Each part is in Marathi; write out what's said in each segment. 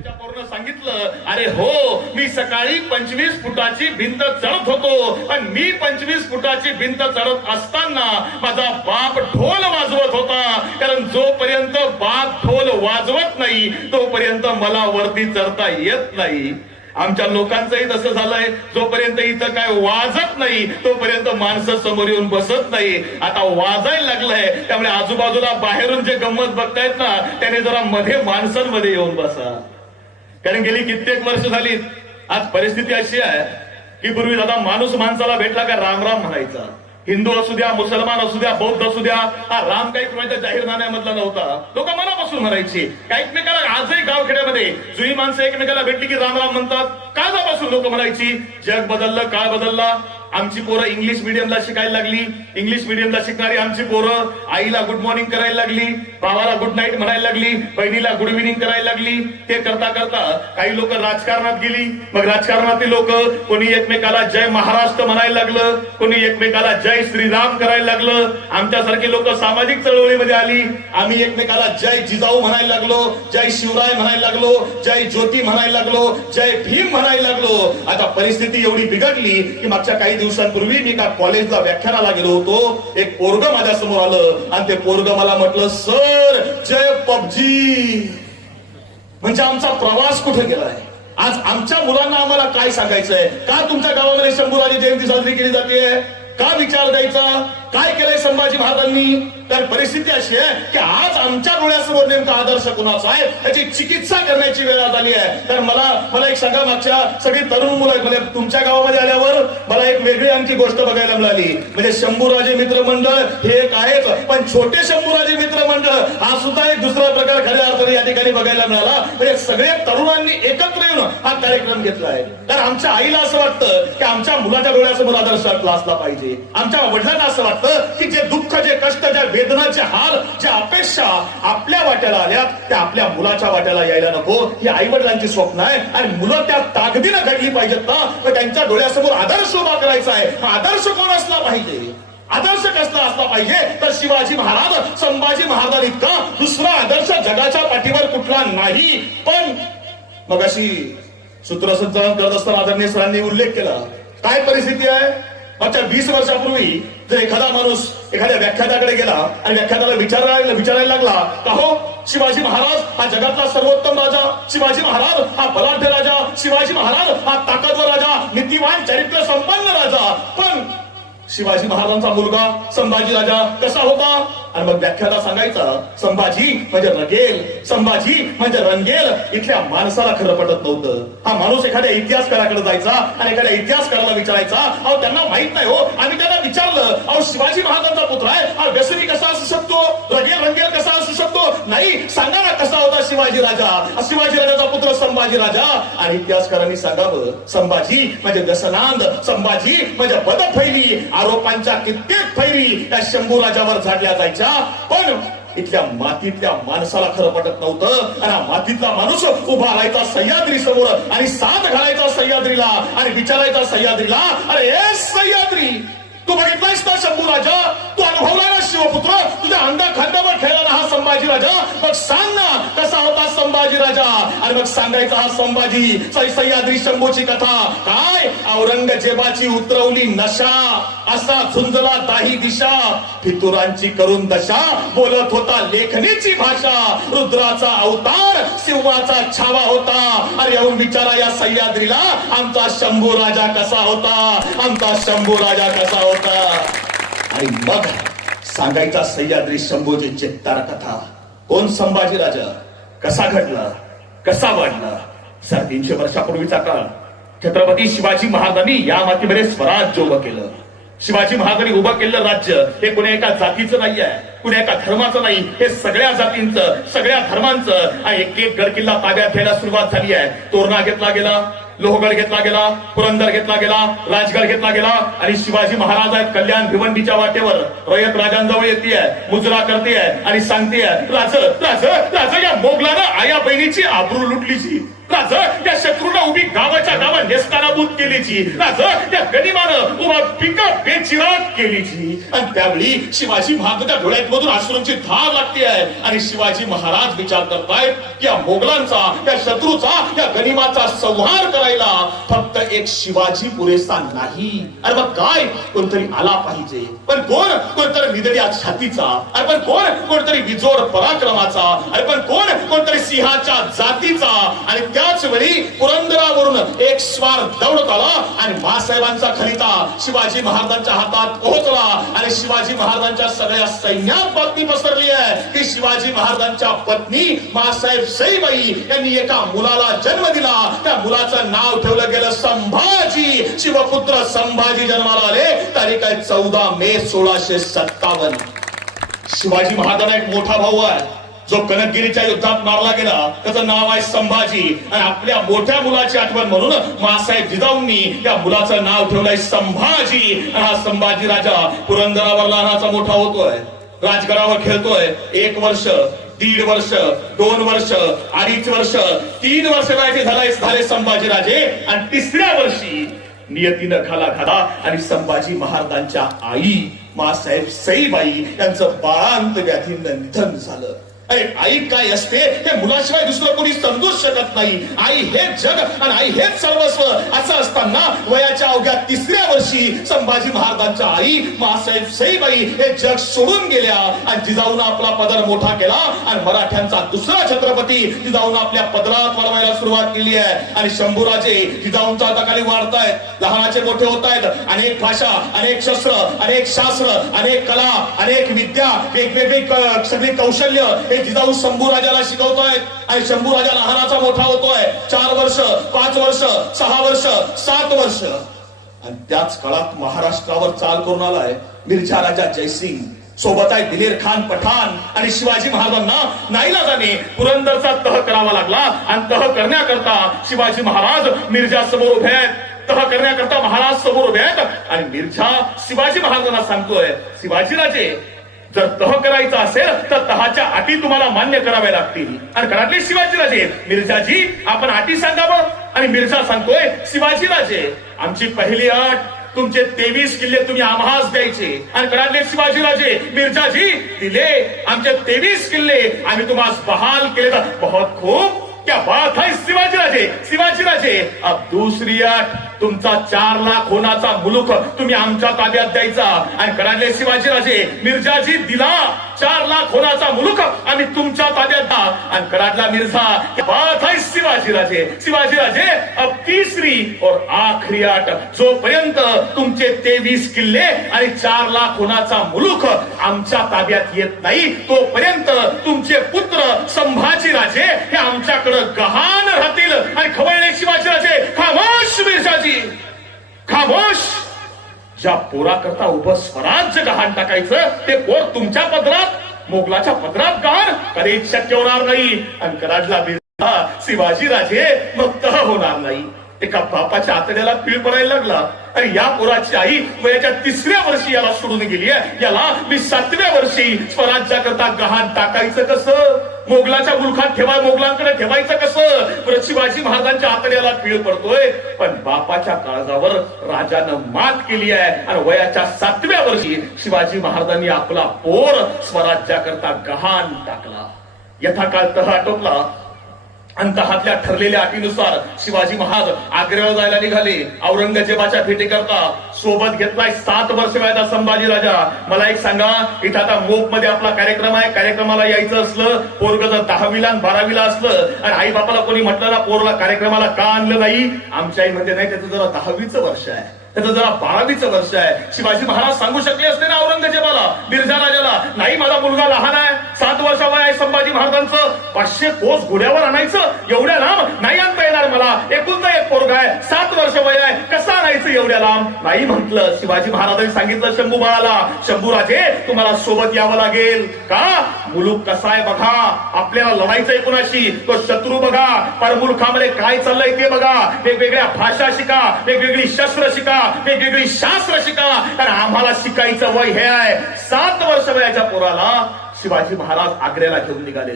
पूर्ण सांगितलं, अरे हो, मी सकाळी 25 फुटाची भिंत चढत होतो आणि मी 25 फुटाची भिंत चढत असताना माझा बाप ढोल वाजवत होता, कारण जोपर्यंत बाप ढोल वाजवत नाही तोपर्यंत मला वरती चढता येत नाही. आमच्या लोकांचंही तसं झालंय, जोपर्यंत इथं काय वाजत नाही तोपर्यंत माणसं समोर येऊन बसत नाही. आता वाजायला लागलंय, त्यामुळे आजूबाजूला बाहेरून जे गंमत बघतायत ना त्याने जरा मध्ये माणसांमध्ये येऊन बसा, कारण गेली कित्येक वर्ष झाली. आज परिस्थिती अशी आहे की पूर्वी दादा माणूस माणसाला भेटला का राम राम म्हणायचा. हिंदू असू द्या, मुसलमान असू द्या, बौद्ध असू द्या, हा राम काही कुणाच्या जाहीरनाम्यामधला नव्हता. लोक मनापासून म्हणायची. एकमेकाला आजही गावखेड्यामध्ये जुई माणसं एकमेकाला भेटली की राम राम म्हणतात. काळापासून लोक म्हणायची. जग बदललं, काळ बदलला. आमची पोरं इंग्लिश मिडियमला शिकायला लागली. इंग्लिश मिडियमला शिकणारी आमची पोरं आईला गुड मॉर्निंग करायला लागली, भावाला गुड नाईट म्हणायला लागली, बहिणीला गुड इव्हिनिंग करायला लागली. ते करता करता काही लोक राजकारणात गेली. मग राजकारणातली लोक कोणी एकमेकाला जय महाराष्ट्र म्हणायला लागलं, कोणी एकमेकाला जय श्रीराम करायला लागलं. आमच्यासारखी लोक सामाजिक चळवळीमध्ये आली. आम्ही एकमेकाला जय जिजाऊ म्हणायला लागलो, जय शिवराय म्हणायला लागलो, जय ज्योती म्हणायला लागलो, जय भीम म्हणायला लागलो. आता परिस्थिती एवढी बिघडली की मागच्या काही दिवसांपूर्वी मी का कॉलेजला व्याख्यानाला गेलो होतो. एक पोरग माझ्या समोर आलं आणि ते पोरग मला म्हटलं, सर जय पबजी. म्हणजे आमचा प्रवास कुठे गेलाय? आज आमच्या मुलांना आम्हाला काय सांगायचंय? का तुमच्या गावामध्ये शंभूराजी जयंती साजरी केली जाते? का विचार द्यायचा? काय केलंय संभाजी महाराजांनी? तर परिस्थिती अशी आहे की आज आमच्या डोळ्यासमोर नेमका आदर्श कुणाचा आहे त्याची चिकित्सा करण्याची वेळ आली आहे. तर मला एक सांगा, मागच्या सगळी तरुण मुलं म्हणजे तुमच्या गावामध्ये आल्यावर मला एक वेगळी आणखी गोष्ट बघायला मिळाली. म्हणजे शंभूराजे मित्र मंडळ हे एक आहेच, पण छोटे शंभूराजे मित्र मंडळ हा सुद्धा एक दुसरा प्रकार खऱ्या अर्थाने या ठिकाणी बघायला मिळाला. म्हणजे सगळे तरुणांनी एकत्र येऊन हा कार्यक्रम घेतला आहे. तर आमच्या आईला असं वाटतं की आमच्या मुलाच्या डोळ्यासमोर आदर्श असला पाहिजे. आमच्या वडिलांना असं वाटतं की जे दुःख, जे कष्ट, ज्या वेदनाचे हाल, ज्या अपेक्षा आपल्या वाट्याला आल्यात त्या आपल्या मुलाच्या वाट्याला यायला नको. ही आई वडिलांची स्वप्न आहे आणि मुलं त्या ताकदीनं घडली पाहिजेत ना. तर त्यांच्या डोळ्यासमोर आदर्श उभा करायचा आहे. हा आदर्श कोण असला पाहिजे? आदर्श कसला असला पाहिजे? तर शिवाजी महाराज, संभाजी महाराजांइतका दुसरा आदर्श जगाच्या पाठीवर कुठला नाही. पण मग अशी सूत्रसंचालन करत असताना आदरणीय सरांनी उल्लेख केला, काय परिस्थिती आहे? मागच्या 20 वर्षापूर्वी जर एखादा माणूस एखाद्या व्याख्यात्याकडे गेला आणि व्याख्यात्याला विचारायला लागला, का हो शिवाजी महाराज हा जगातला सर्वोत्तम राजा, शिवाजी महाराज हा बलाढ्य राजा, शिवाजी महाराज हा ताकदवर राजा, नीतिवान चरित्र संपन्न राजा, पण शिवाजी महाराजांचा मुलगा संभाजी राजा कसा होता? आणि मग व्याख्याता सांगायचा, संभाजी म्हणजे रंगेल, संभाजी म्हणजे रंगेल. इथल्या माणसाला खरं पटत नव्हतं. हा माणूस एखाद्या इतिहासकाराकडे जायचा आणि एखाद्या इतिहासकाराला विचारायचा, अहो त्यांना माहित नाही हो. आम्ही त्यांना विचारलं, अहो शिवाजी महाराजांचा पुत्र आहे, हा व्यसनी कसा असू शकतो? रंगेल कसा असू शकतो? नाही, सांगा ना कसा होता शिवाजी राजा? शिवाजी राजाचा पुत्र संभाजी राजा. आणि इतिहासकारांनी सांगावं, संभाजी म्हणजे व्यसनांध, संभाजी म्हणजे बदफैली, आरोपांच्या कित्येक फैरी त्या शंभू राजावर झाडल्या जायच्या. पण इथल्या मातीतल्या माणसाला खरं पटत नव्हतं. आणि मातीतला माणूस उभा राहायचा सह्याद्री समोर आणि साथ घालायचा सह्याद्रीला आणि विचारायचा सह्याद्रीला, अरे ए सह्याद्री, तू बघितलायस ना शंभू राजा? तू अनुभवलाय ना शिवपुत्र? तुझ्या अंडा खांद्यावर खेळला हा संभाजी राजा? मग सांग ना कसा होता संभाजी राजा? आणि मग सांगायचा हा संभाजी सह्याद्री शंभूची कथा. काय औरंगजेबाची उतरवली नशा, असा झुंजला दाही दिशा, फितुरांची करून दशा, बोलत होता लेखणीची भाषा, रुद्राचा अवतार सिंहाचा छावा होता. अरे येऊन विचारा या सह्याद्रीला, आमचा शंभू राजा कसा होता? आमचा शंभू राजा कसा होता? आणि मग सांगायचा सह्याद्री शंभूची चित्तार कथा. कोण संभाजी राजा? कसा घडला? कसा वाढला? 350 वर्षापूर्वीचा काळ. छत्रपती शिवाजी महाराजांनी या मातीमध्ये स्वराज्य उभं केलं. शिवाजी महाराजांनी उभं केलेलं राज्य हे कुण्या एका जातीचं नाही आहे, कुण्या एका धर्माचं नाही, हे सगळ्या जातींचं, सगळ्या धर्मांचं. हा एक एक गड किल्ला ताब्यात घ्यायला सुरुवात झाली आहे. तोरणा घेतला गेला, लोहगड घेतला गेला, पुरंदर घेतला गेला, राजगड घेतला गेला. आणि शिवाजी महाराज आहेत कल्याण भिवंडीच्या वाटेवर. रयत राजांजवळ येते, मुजरा करते आणि सांगते, राज या मोगलानं आया बहिणीची आबरू लुटलीची. राज त्या शत्रूला उभी गावाच्या गावात नेसताना नाबूद केलीची ना त्या गनिमानं उभा पिका बेचिराग केलीची. आणि त्यावेळी शिवाजी महाराजांच्या डोळ्यातमधून अश्रूंची धार लागते आहे आणि शिवाजी महाराज विचार करतायत या मोगलांचा, या शत्रूचा, या गनिमाचा संहार करायला फक्त एक शिवाजी पुरेसा नाही. अरे मग काय, कोणतरी आला पाहिजे. पण कोण? कोणतरी निधड्या छातीचा. अरे पण कोण? कोणतरी विजोड पराक्रमाचा. अरे पण कोण? कोणतरी सिंहाच्या जातीचा. आणि त्याच वेळी पुरंदरावरून एक स्वार दौडत आला आणि मासाहेबांचा खलिता शिवाजी महाराजांच्या हातात पोहोचला. आणि शिवाजी महाराजांच्या सगळ्या सैन्यात बातमी पसरली आहे की शिवाजी महाराजांच्या पत्नी मासाहेब सईबाई यांनी एका मुलाला जन्म दिला. त्या मुलाचं नाव ठेवलं गेलं संभाजी. शिवपुत्र संभाजी जन्माला आले. तारीख आहे 14 मे 1657. शिवाजी महाराजांना एक मोठा भाऊ आहे जो कनकगिरीच्या युद्धात मारला गेला. त्याचं नाव आहे संभाजी. आणि आपल्या मोठ्या मुलाची आठवण म्हणून मासाहेब जिजाऊंनी या मुलाचं नाव ठेवलंय संभाजी. आणि हा संभाजी राजा पुरंदरावर लहानाचा मोठा होतोय, राजगडावर खेळतोय. 1 वर्ष, 1.5 वर्ष, 2 वर्ष, 2.5 वर्ष, 3 वर्ष वयाचे झाले संभाजी राजे. आणि 3ऱ्या वर्षी नियतीनं घाला आणि संभाजी महाराजांच्या आई मासाहेब सईबाई यांचं बाळांत व्याधीनं निधन झालं. अरे आई काय असते हे मुलाशिवाय दुसरं कोणी समजूच शकत नाही. आई हेच जग आणि आई हेच सर्वस्व असं असताना वयाच्या अवघ्या 3ऱ्या वर्षी संभाजी महाराजांच्या आई मासाहेब सईबाई हे जग सोडून गेल्या. आणि जिजाऊन आपला पदर मोठा केला आणि मराठ्यांचा दुसरा छत्रपती जिजाऊन आपल्या पदरात वाढवायला सुरुवात केली आहे. आणि शंभूराजे जिजाऊंच्या हाताखाली वाढतायत, लहानाचे मोठे होत आहेत. अनेक भाषा, अनेक शस्त्र, अनेक शास्त्र, अनेक कला, अनेक विद्या, वेगवेगळी सगळी कौशल्य जिजाऊ शंभूराजाला शिकवतोय. आणि शंभूराजा लहानाचा मोठा होतोय. 4 वर्ष, 5 वर्ष, 6 वर्ष, 7 वर्ष. आणि त्याच काळात महाराष्ट्रावर चाल करून आलाय मिर्झा राजा जयसिंग. सोबत आहे दिलेर खान पठाण. आणि शिवाजी महाराजांना नाईलाजाने पुरंदरचा तह करावा लागला. आणि तह करण्याकरता शिवाजी महाराज मिर्झा समोर उभे आहेत. तह करण्याकरता महाराज समोर उभे आहेत. आणि मिर्झा शिवाजी महाराजांना सांगतोय, शिवाजीराजे जर तह करायचा असेल तर तहाच्या अटी तुम्हाला मान्य कराव्या लागतील. आणि घरातले शिवाजीराजे, मिर्झाजी आपण अटी सांगावं. आणि मिर्झा सांगतोय, शिवाजीराजे आमची पहिली अट तुमचे 23 किल्ले तुम्ही आम्हास द्यायचे. आणि घरातले शिवाजीराजे, मिर्झाजी दिले आमचे 23 किल्ले आम्ही तुम्हाला बहाल केले तर बहुत खूप, क्या बात है शिवाजीराजे. शिवाजीराजे अब दुसरी अट तुमचा 4 लाख होण्याचा मुलूक तुम्ही आमच्या ताब्यात द्यायचा. आणि कराडले शिवाजीराजे, मिर्झाजी दिला 4 लाख होण्याचा मुलूक आम्ही तुमच्या ताब्यात द्या. आणि कराडला मिर्झा, क्या बात है शिवाजीराजे. शिवाजीराजे अब तीसरी और आखरी अट, जोपर्यंत तुमचे 23 किल्ले आणि 4 लाख होण्याचा मुलूक आमच्या ताब्यात येत नाही तोपर्यंत तुमचे पुत्र संभाजीराजे हे आमच्याकडे गहाण राहतील. आणि खवळले शिवाजीराजे, खामोश मिर्झाजी खामोश. ज्या पोराकरता उभं स्वराज्य गहाण टाकायचं ते पोर तुमच्या पदरात, मोगलाच्या पदरात गहाण कधीच शक्य होणार नाही. आणि कराडला मिर्झा, शिवाजीराजे मग तह होणार नाही. एका बापाच्या आतड्याला पीळ पडायला लागला. आणि या पोराची आई वयाच्या 3ऱ्या वर्षी याला सोडून गेली आहे. याला मी 7व्या वर्षी स्वराज्याकरता गहाण टाकायचं कसं, मोगलाच्या मुलखात मोगलांकडे ठेवायचं कसं. परत शिवाजी महाराजांच्या आतड्याला पीळ पडतोय. पण बापाच्या काळजावर राजानं मात केली आहे. आणि वयाच्या 7व्या वर्षी शिवाजी महाराजांनी आपला पोर स्वराज्याकरता गहाण टाकला. यथाकाळ तह आटोपला. अंतहातल्या ठरलेल्या अटीनुसार शिवाजी महाराज आग्र्याला जायला निघाले. औरंगजेबाच्या भेटी करता सोबत घेतलाय 7 वर्ष वयाचा संभाजी राजा. मला एक सांगा, इथं आता मोप मध्ये आपला कार्यक्रम आहे, कार्यक्रमाला यायचं असलं, पोरग जर 10वीला आणि 12वीला असलं आणि आई बापाला कोणी म्हटलं ना पोरला कार्यक्रमाला का आणलं नाही, आमच्या आई म्हणजे नाही, त्याचं जरा 10वीचं वर्ष आहे, त्याचं जरा 12वीचं वर्ष आहे. शिवाजी महाराज सांगू शकले असते ना औरंगजेबाला, मिर्झा राजाला, नाही माझा मुलगा लहान आहे, 7 वर्ष वय आहे संभाजी महाराजांचं, 500 कोस घोड्यावर आणायचं, एवढ्या लांब नाही आणता येणार मला, एकुलता एक पोरगा आहे, 7 वर्ष वय आहे, कसं आणायचं एवढ्या लांब, नाही म्हटलं. शिवाजी महाराजांनी सांगितलं शंभू बाळाला, शंभू राजे तुम्हाला सोबत यावं लागेल. का? मुलूक कसा आहे बघा, आपल्याला लढायचंय कुणाशी, तो शत्रू बघा, परमुलुखामध्ये काय चाललंय ते बघा, वेगवेगळ्या भाषा शिका, वेगवेगळी शस्त्र शिका, वेगवेगळी शास्त्र शिका, कारण आम्हाला शिकायचं वय हे आहे. 7 वर्ष वयाच्या पोराला शिवाजी महाराज आग्र्याला घेऊन निघाले.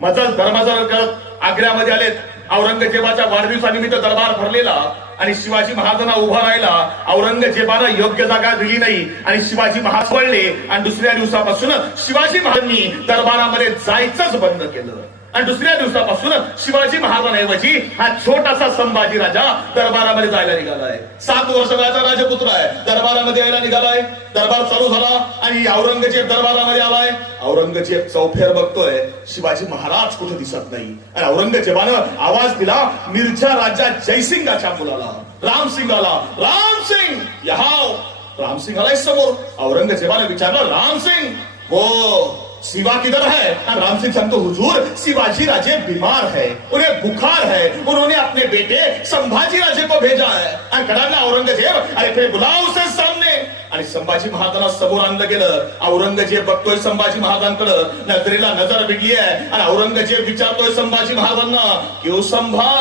मजल धर्मजल करत आग्र्यामध्ये आलेत. औरंगजेबाच्या वाढदिवसानिमित्त दरबार भरलेला. आणि शिवाजी महाराजांना उभा राहिला. औरंगजेबानं योग्य जागा दिली नाही आणि शिवाजी महाराज वळले आणि दुसऱ्या दिवसापासून शिवाजी महाराजांनी दरबारामध्ये जायचंच बंद केलं. आणि दुसऱ्या दिवसापासून शिवाजी महाराजांऐवजी हा छोटासा संभाजी राजा दरबारामध्ये जायला निघालाय. 7 वर्ष वयाचा राजपुत्र आहे, दरबारामध्ये यायला निघालाय. दरबार चालू झाला आणि औरंगजेब दरबारामध्ये आलाय. औरंगजेब चौफेर बघतोय, शिवाजी महाराज कुठे दिसत नाही. आणि औरंगजेबानं आवाज दिला मिर्झा राजा जयसिंगाच्या मुलाला, रामसिंगाला, रामसिंग यहाव. रामसिंग आलाय समोर. औरंगजेबाने विचारलं, रामसिंग वो शिवा किधर है? रामसिंह सांगतो, हुजूर शिवाजी राजे बीमार है, उन्हें बुखार है, उन्होंने अपने बेटे संभाजी राजे को भेजा है. आणि कडाला औरंगजेब, अरे फिर बुलाओ उसे सामने. आणि संभाजी महाराजांना समोर आणलं गेलं. औरंगजेब बघतोय संभाजी महाराजांकडे, नजरेला नजर भिडली आहे. आणि औरंगजेब विचारतोय संभाजी महाराजांना, क्यों संभा,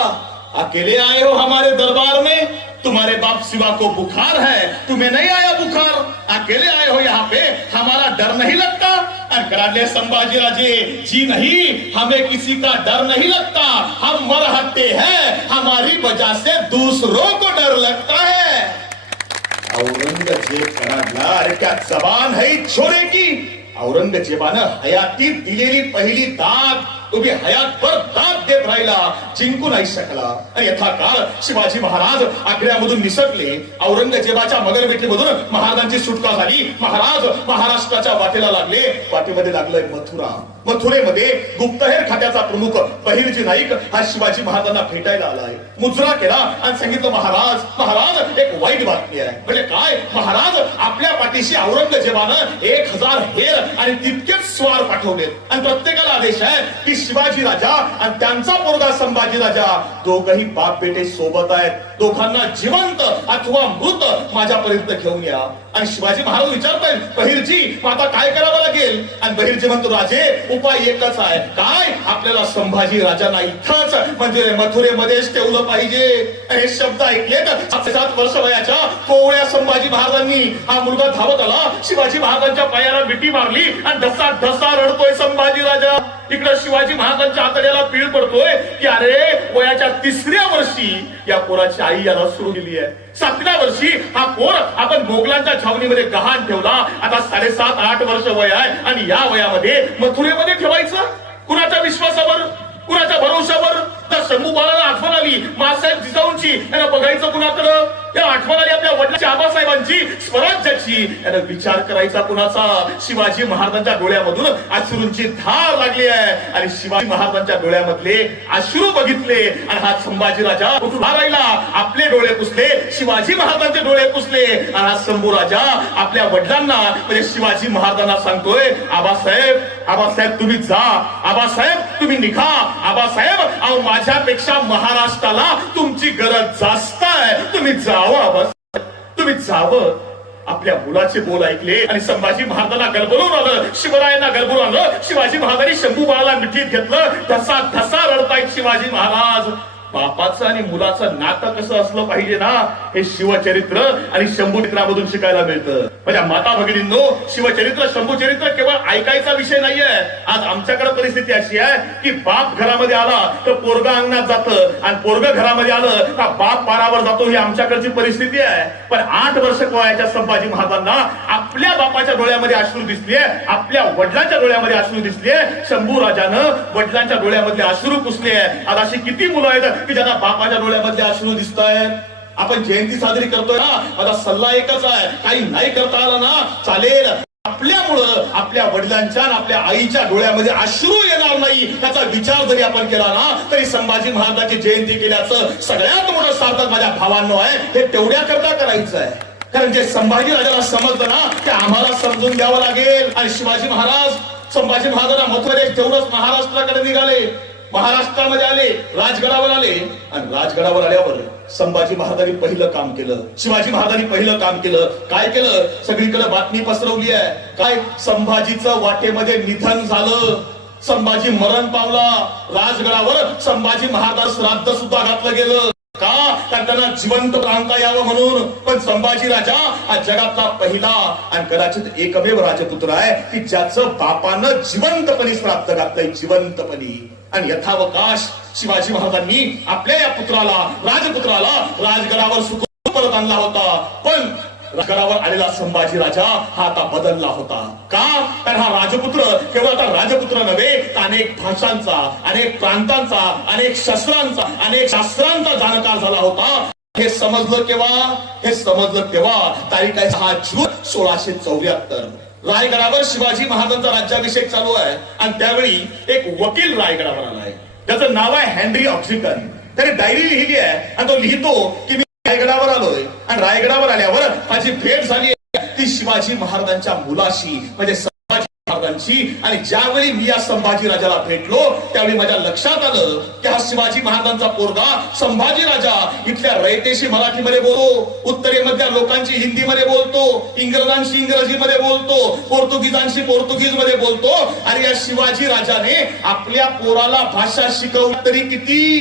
अकेले आए हो हमारे दरबार में? तुम्हारे बाप शिवा को बुखार है, तुम्हें नहीं आया बुखार, अकेले आए हो यहाँ पे, हमारा डर नहीं लगता? कराडले संभाजी राजे, जी नहीं, हमें किसी का डर नहीं लगता, हम मरहट्टे हैं, हमारी वजह से दूसरों को डर लगता है. औरंगजेब कराडला, अरे क्या जबान है छोरे की. औरंगजेबानं हयातीत दिलेली पहिली दाद तुम्ही हयातभर दाद देत राहिला, जिंकू नाही शकला. आणि यथाकाळ शिवाजी महाराज आग्र्यामधून निसटले. औरंगजेबाच्या मगरमिठीमधून महाराजांची सुटका झाली. महाराज महाराष्ट्राच्या वाटेला लागले. वाटेमध्ये लागलंय मथुरा. मथुरेमध्ये गुप्तहेर खात्याचा प्रमुख बहिर्जी नाईक हा शिवाजी महाराजांना भेटायला आलाय. मुजरा केला आणि सांगितलं, महाराज महाराज एक वाईट बातमी आहे. म्हणजे काय? महाराज आपल्या पाठीशी औरंगजेबानं 1000 हेर आणि तितकेच स्वार पाठवलेत आणि प्रत्येकाला आदेश आहे की शिवाजी राजा आणि त्यांचा पोरगा संभाजी राजा दोघही बाप बेटे सोबत आहेत, दोघांना जिवंत अथवा मृत माझ्यापर्यंत घेऊन या. आणि शिवाजी महाराज विचारतायत, बहिर्जी मग आता काय करावं लागेल? आणि बहिर्जी म्हणतो, राजे उपाय एकच आहे. काय? आपल्याला संभाजी राजांना इथंच म्हणजे मथुरेमध्येच ठेवलं पाहिजे. आणि हे शब्द ऐकले तर 7 वर्ष वयाच्या कोवळ्या संभाजी महाराजांनी हा मुलगा धावत आला, शिवाजी महाराजांच्या पायाला मिठी मारली आणि धसा धसा रडतोय संभाजी राजा. इकडे शिवाजी महाराजांच्या आतड्याला पीळ पडतोय की अरे वयाच्या 3ऱ्या वर्षी या पोराची आई याला सुरू केली आहे. 7व्या वर्षी हा पोर आपण मोगलांच्या छावणीमध्ये गहाण ठेवला. आता 7.5-8 वर्ष वय आहे आणि या वयामध्ये मथुरेमध्ये ठेवायचं कुणाच्या विश्वासावर, कुणाच्या भरोशावर? तर शंभू बाळाला आठवण आली मासाहेब जिजाऊंची, यांना बघायचं कुणाकडं? या आठवण आली आपल्या वडिलांच्या आबासाहेबांची, स्वराज्याची. यानं विचार करायचा कुणाचा? शिवाजी महाराजांच्या डोळ्यामधून अश्रूंची धार लागली आहे आणि शिवाजी महाराजांच्या डोळ्यामधले अश्रू बघितले आणि हा संभाजी राजा उठून राहिला. आपले डोळे पुसले, शिवाजी महाराजांचे डोळे पुसले आणि हा शंभू राजा आपल्या वडिलांना म्हणजे शिवाजी महाराजांना सांगतोय, आबासाहेब आबासाहेब तुम्ही जा, आबासाहेब तुम्ही निघा, आबासाहेब अहो माझ्यापेक्षा महाराष्ट्राला तुमची गरज जास्त आहे, तुम्ही जावं आबासाहेब, तुम्ही जावं. आपल्या मुलाचे बोल ऐकले आणि संभाजी महाराजांना गलबलून आलं, शिवरायांना गलबलून आलं. शिवाजी महाराजांनी शंभू बाळाला मिठीत घेतलं. धसा धसा रडतायत शिवाजी महाराज. बापाचं आणि मुलाचं नातं कसं असलं पाहिजे ना, हे शिवचरित्र आणि शंभूचरित्रामधून शिकायला मिळतं. माझ्या माता भगिनींनो, शिवचरित्र शंभूचरित्र केवळ ऐकायचा विषय नाहीये. आज आमच्याकडे परिस्थिती अशी आहे की बाप घरामध्ये आला तर पोरगा अंगणात जातं आणि पोरग घरामध्ये आलं का बाप पारावर जातो, ही आमच्याकडची परिस्थिती आहे. पण 8 वर्ष वयाच्या संभाजी महाराजांना आपल्या बापाच्या डोळ्यामध्ये अश्रू दिसले, आपल्या वडिलांच्या डोळ्यामध्ये अश्रू दिसले. शंभू राजानं वडिलांच्या डोळ्यामधले अश्रू पुसले. आज अशी किती मुलं आहेत की ज्यांना बापाच्या डोळ्यामधले अश्रू दिसत आहेत? आपण जयंती साजरी करतोय ना, माझा सल्ला एकच आहे, काही नाही करता आलं ना चालेल, आपल्यामुळं आपल्या वडिलांच्या आपल्या आईच्या डोळ्यामध्ये अश्रू येणार नाही याचा विचार जरी आपण केला ना, तरी संभाजी महाराजांची जयंती केल्याचं सगळ्यात मोठं सार्थक माझ्या भावांनो आहे. हे तेवढ्या करता करायचं आहे, कारण जे संभाजी राजाला समजलं ना ते आम्हाला समजून द्यावं लागेल. आणि शिवाजी महाराज संभाजी महाराजांना मथुरेत ठेवूनच महाराष्ट्राकडे निघाले, महाराष्ट्रामध्ये आले, राजगडावर आले. आणि राजगडावर आल्यावर संभाजी महाराजांनी पहिलं काम केलं, शिवाजी महाराजांनी पहिलं काम केलं. काय केलं? सगळीकडे बातमी पसरवली आहे. काय? संभाजीचं वाटेमध्ये निधन झालं, संभाजी मरण पावला. राजगडावर संभाजी महाराज श्राद्ध सुद्धा घातलं गेलं. का? कारण त्यांना जिवंत प्रांता यावं म्हणून. पण संभाजी राजा हा जगातला पहिला आणि कदाचित एकमेव राजपुत्र आहे की ज्याचं बापानं जिवंतपणी श्राद्ध घातलंय, जिवंतपणी. आणि यथावकाश शिवाजी महाराजांनी आपल्या या पुत्राला राजपुत्राला राजगडावर सुखरूप परत आणला होता. पण राजगडावर आलेला संभाजी राजा हा आता बदलला होता. का? कारण हा राजपुत्र केवळ आता राजपुत्र नव्हे, अनेक भाषांचा, अनेक प्रांतांचा, अनेक शस्त्रांचा, अनेक शास्त्रांचा जाणकार झाला होता. हे समजलं केव्हा? हे समजलं तेव्हा तारीख आहे 6 जून 1674. रायगडावर शिवाजी महाराजांचा राज्याभिषेक चालू आहे आणि त्यावेळी एक वकील रायगडावर आलाय. त्याचं नाव आहे हेनरी ऑक्सिकन. त्याने डायरी लिहिली आहे आणि तो लिहितो की मी रायगडावर आलोय आणि रायगडावर आल्यावर माझी भेट झाली ती शिवाजी महाराजांच्या मुलाशी म्हणजे संभाजी महाराजांची. आणि ज्यावेळी मी या संभाजी राजाला भेटलो त्यावेळी माझ्या लक्षात आलं की हा शिवाजी महाराजांचा पोरगा संभाजी राजा इथल्या रयतेशी मराठीमध्ये बोलतो, उत्तरेमधल्या लोकांची हिंदीमध्ये बोलतो, इंग्रजांशी इंग्रजीमध्ये बोलतो, पोर्तुगीजांशी पोर्तुगीज मध्ये बोलतो. आणि या शिवाजी राजाने आपल्या पोराला भाषा शिकवली तरी किती?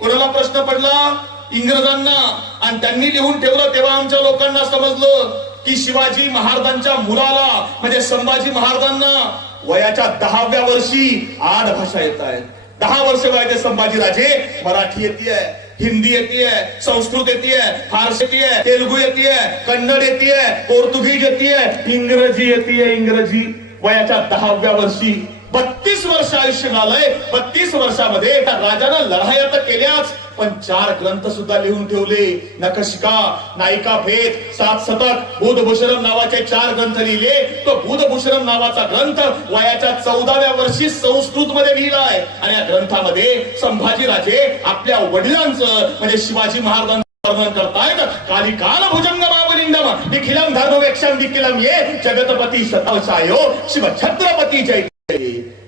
कोणाला प्रश्न पडला? इंग्रजांना. आणि त्यांनी लिहून ठेवलं. तेव्हा आमच्या लोकांना समजलं की शिवाजी महाराजांच्या मुलाला म्हणजे संभाजी महाराजांना वयाच्या 10व्या वर्षी 8 भाषा येत आहेत. 10 वर्ष वयाचे संभाजी राजे मराठी येते, हिंदी येते, संस्कृत येते, फारसी येते, तेलुगू येते, कन्नड येते, पोर्तुगीज येते, इंग्रजी येते. इंग्रजी वयाच्या 10व्या वर्षी 32 वर्ष आयुष्य झालंय. 32 वर्षामध्ये राजानं लढाया तर केल्याच पण 4 ग्रंथ सुद्धा लिहून ठेवले. नखशिका, नायिका भेद, 7 शतक, बुधभूषणम नावाचे 4 ग्रंथ लिहिले. तो बुधभूषणम नावाचा ग्रंथ वयाच्या 14व्या वर्षी संस्कृत मध्ये लिहिलाय. आणि या ग्रंथामध्ये संभाजी राजे आपल्या वडिलांचं म्हणजे शिवाजी महाराजांचं वर्णन करतायत. कालिकाल भुजंग बाबलिंगम निखिलम धर्म वेक्षम निखिलम ये जगतपती शतवशायो शिव छत्रपती जय.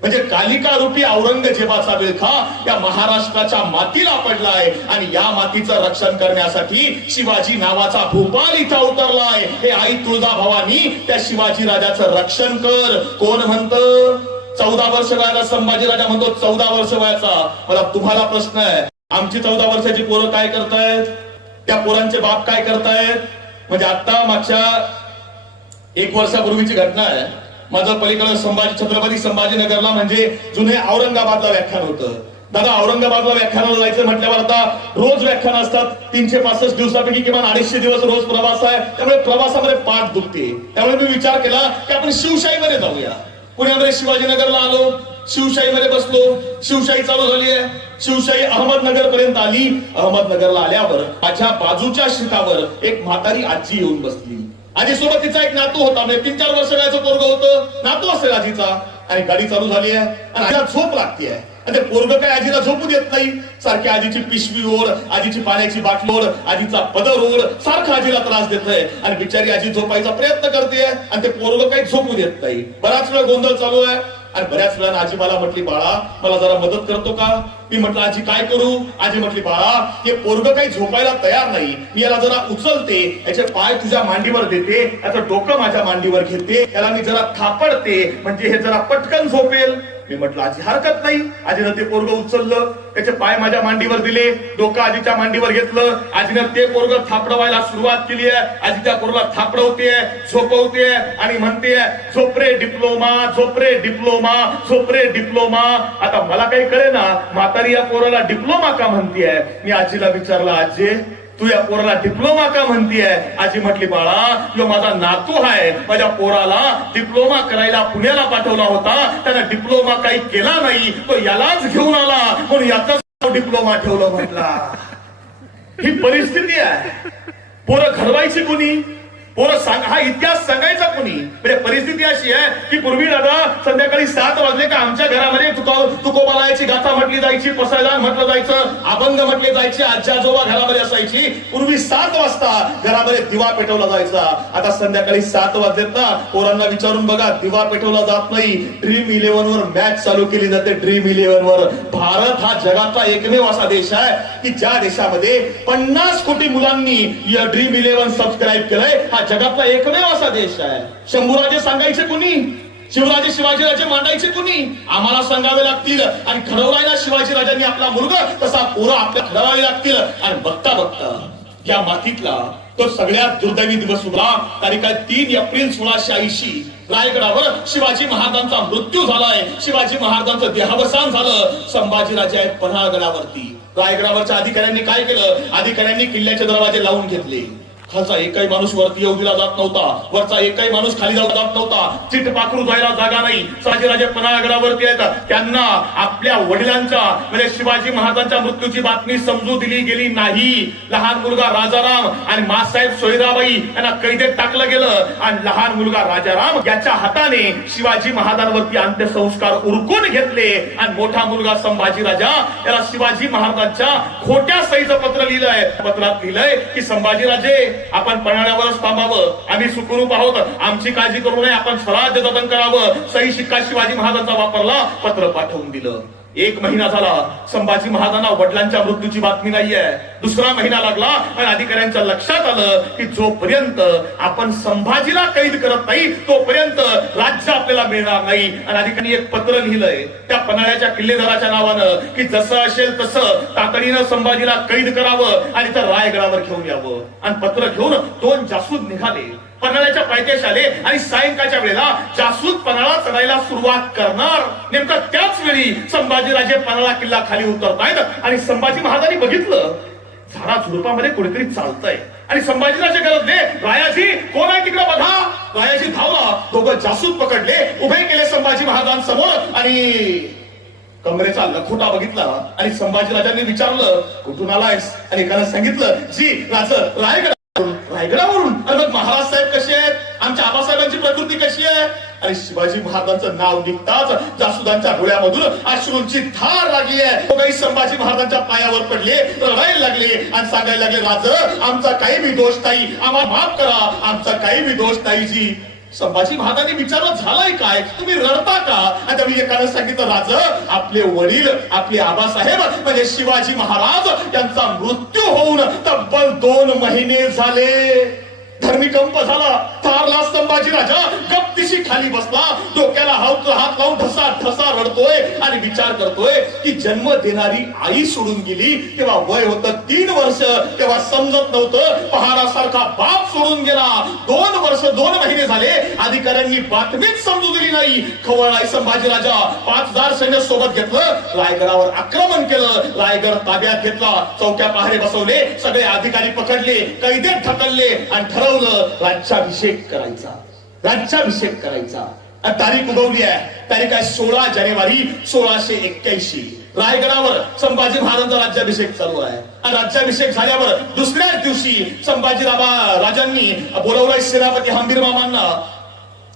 म्हणजे कालिका रूपी औरंगजेबाचा विळखा या महाराष्ट्राच्या मातीला पडलाय आणि या मातीचं रक्षण करण्यासाठी शिवाजी नावाचा भूपाल इथं उतरलाय. हे आई तुळजाभवानी त्या शिवाजी राजाचं रक्षण कर. कोण म्हणतं? 14 वर्ष वयाचा संभाजी राजा म्हणतो 14 वर्ष वयाचा. मला तुम्हाला प्रश्न आहे, आमची 14 वर्षाची पोरं काय करतायत? त्या पोरांचे बाप काय करतायत? म्हणजे आता मागच्या 1 वर्षापूर्वीची घटना आहे. माझं पलीकडे छत्रपती संभाजीनगरला म्हणजे जुने औरंगाबादला व्याख्यान होतं. दादा औरंगाबादला व्याख्यानाला जायचं म्हटल्यावर आता रोज व्याख्यान असतात. 365 दिवसापैकी किमान 250 दिवस रोज प्रवास आहे. त्यामुळे प्रवासामध्ये पाठ दुखते. त्यामुळे मी विचार केला की आपण शिवशाहीमध्ये जाऊया. पुण्यामध्ये शिवाजीनगरला आलो, शिवशाहीमध्ये बसलो. शिवशाही चालू झाली आहे. शिवशाही अहमदनगर पर्यंत आली. अहमदनगरला आल्यावर माझ्या बाजूच्या शीटावर एक म्हातारी आजी येऊन बसली. आजीसोबत तिचा एक नातू होता. म्हणजे 3-4 वर्ष वयाचं पोरग होतं. नातू असेल आजीचा. आणि गाडी चालू झाली आहे आणि आजीला झोप लागते आहे. आणि ते पोरग काय आजीला झोपू देत नाही. सारखी आजीची पिशवी ओढ, आजीची पाण्याची बाटली ओढ, आजीचा पदर ओढ, सारखं आजीला त्रास देतोय. आणि बिचारी आजी झोपायचा प्रयत्न करते आणि ते पोरग काही झोपू देत नाही. बराच वेळ गोंधळ चालू आहे. आणि बऱ्याच वेळा आजी मला म्हटली, बाळा मला जरा मदत करतो का? मी म्हटलं आजी काय करू? आजी म्हटली, बाळा हे पोरग काही झोपायला तयार नाही. मी याला जरा उचलते, याचे पाय तुझ्या मांडीवर देते, याचं डोकं माझ्या मांडीवर घेते, याला मी जरा थापडते म्हणजे हे जरा पटकन झोपेल. मी म्हटलं आजी हरकत नाही. आजीनं ते पोरग उचललं, त्याचे पाय माझ्या मांडीवर दिले, डोकं आजीच्या मांडीवर घेतलं. आजीनं ते पोरग थापडवायला सुरुवात केली आहे. आजी त्या पोरला थापडवते, झोपवते आणि म्हणते झोप रे डिप्लोमा, झोप रे डिप्लोमा, झोप रे डिप्लोमा. आता मला काही कळेना म्हातारी या पोराला डिप्लोमा का म्हणतीये. मी आजीला विचारलं, आजी तू या पोराला डिप्लोमा का म्हणतीये? आजी म्हटली, बाळा यो माझा नातू आहे. माझ्या पोराला डिप्लोमा करायला पुण्याला पाठवला होता. त्यानं डिप्लोमा काही केला नाही. तो यालाच घेऊन आला म्हणून याचाच डिप्लोमा ठेवलं. म्हटला ही परिस्थिती आहे. पोरं घडवायची कोणी? पोरं हा इतिहास सांगायचा कोणी? म्हणजे परिस्थिती अशी आहे की पूर्वी दादा संध्याकाळी 7 वाजले का आमच्या घरामध्ये तुकोबालाची गाथा म्हटली जायची, पसायदान म्हटलं जायचं, अभंग म्हटले जायचे, आजी आजोबा घरामध्ये असायची. पूर्वी 7 वाजता घरामध्ये दिवा पेटवला जायचा. आता संध्याकाळी 7 वाजलेत ना, पोरांना विचारून बघा दिवा पेटवला जात नाही. ड्रीम 11 वर मॅच चालू केली जाते. ड्रीम 11 वर. भारत हा जगातला एकमेव असा देश आहे की ज्या देशामध्ये 50 कोटी मुलांनी या ड्रीम 11 सबस्क्राईब केलंय. हा जगातला एकमेव असा देश आहे. शंभूराजे सांगायचे कोणी? शिवराजे शिवाजीराजे मांडायचे कोणी? आम्हाला सांगावे लागतील. आणि घडवलायला शिवाजी राजांनी आपला मुलगा तसा पोरं आपल्या घडवावे लागतील. आणि बघता बघता या मातीतला तो सगळ्यात दुर्दैवी दिवस उभा तारीख 3 एप्रिल 1680 रायगडावर शिवाजी महाराजांचा मृत्यू झालाय, शिवाजी महाराजांचं देहावसान झालं. संभाजीराजे आहेत पन्हाळगडावरती. रायगडावरच्या अधिकाऱ्यांनी काय केलं? अधिकाऱ्यांनी किल्ल्याचे दरवाजे लावून घेतले. खालचा एकही माणूस वरती येऊ दिला जात नव्हता, वरचा एकही माणूस खाली जाऊ जात नव्हता. चिट पाखरू जायला जागा नाही. शिवाजीराजे पन्हाळगडावरती आहेत. त्यांना आपल्या वडिलांच्या म्हणजे शिवाजी महाराजांच्या मृत्यूची बातमी समजू दिली गेली नाही. लहान मुलगा राजाराम आणि मासाहेब सोयराबाई यांना कैदेत टाकलं गेलं आणि लहान मुलगा राजाराम याच्या हाताने शिवाजी महाराजांवरती अंत्यसंस्कार उरकून घेतले आणि मोठा मुलगा संभाजी राजा याला शिवाजी महाराजांच्या खोट्या सहीचं पत्र लिहिलंय. पत्रात लिहिलंय की संभाजीराजे आपण पन्हाळ्यावरच थांबावं, आम्ही सुखरूप आहोत, आमची काळजी करू नये, आपण स्वराज्य जतन करावं. सही शिक्का शिवाजी महाराजांचा वापरला, पत्र पाठवून दिलं. 1 महिना झाला, संभाजी महाराजांना वडिलांच्या मृत्यूची बातमी नाहीये. 2रा महिना लागला आणि अधिकाऱ्यांच्या लक्षात आलं की जोपर्यंत आपण संभाजीला कैद करत नाही तोपर्यंत राज्य आपल्याला मिळणार नाही. आणि अधिकाऱ्यांनी एक पत्र लिहिलंय त्या पन्हाळ्याच्या किल्लेदाराच्या नावानं की जसं असेल तसं तातडीनं संभाजीला कैद करावं आणि तर रायगडावर घेऊन यावं. आणि पत्र घेऊन 2 जासूस निघाले. पन्हाळ्याच्या पायथ्याशी आले आणि सायंकाळच्या वेळेला जासूस पन्हाळा चढायला सुरुवात करणार. नेमका त्याच वेळी संभाजीराजे पन्हाळा किल्ला खाली उतरतायत आणि संभाजी महाराजांनी बघितलं झाडा झुडपामध्ये कोणीतरी चालतंय आणि संभाजीराजे गरजले, रायाजी कोण आहे तिकडे बघा. रायाजी धावला, 2 जासूस पकडले, उभे केले संभाजी महाराजांसमोर आणि कमरेचा लखोटा बघितला आणि संभाजीराजांनी विचारलं कुठून आलायस? आणि एकानं सांगितलं जी रायगडावरून. आणि मग महाराज साहेब कसे आहेत? आमच्या आबासाहेबांची प्रकृती कशी आहे? आणि शिवाजी महाराजांचं नाव निघताच जासुदांच्या डोळ्यामधून अश्रूंची धार लागली आहे. काही संभाजी महाराजांच्या पायावर पडले, रडायला लागले आणि सांगायला लागले राज आमचा काही बी दोष नाही, आम्हाला माफ करा, आमचा काही बी दोष नाही जी. संभाजी महाराजांनी विचारलं झालंय काय, तुम्ही रडता का? आणि मी एकानं सांगितलं राज आपले वडील आपले आबासाहेब म्हणजे शिवाजी महाराज यांचा मृत्यू होऊन तब्बल 2 महिने झाले. धर्मीकंप झाला, थारला संभाजी राजा गप्पीशी खाली बसला, डोक्याला हात लावून ढसा ढसा रडतोय आणि विचार करतोय की जन्म देणारी आई सोडून गेली तेव्हा वय होतं 3 वर्ष, तेव्हा समजत नव्हतं. पहारासारखा बाप सोडून गेला. 2 वर्ष 2 महिने झाले, अधिकाऱ्यांनी बातमीच समजू दिली नाही. खवळलाय संभाजी राजा. 5000 सैन्य सोबत घेतलं, रायगडावर आक्रमण केलं, रायगड ताब्यात घेतला, चौक्या पहारे बसवले, सगळे अधिकारी पकडले, कैदेत ढकलले आणि ठरवलं राज्याभिषेक करायचा. राज्याभिषेक करायचा. तारीख उगवली आहे. तारीख आहे 16 जानेवारी 1681. रायगडावर संभाजी महाराजांचा राज्याभिषेक चालू आहे. आणि राज्याभिषेक झाल्यावर 2ऱ्याच दिवशी संभाजी राजांनी बोलवलाय सेनापती हंबीर मामांना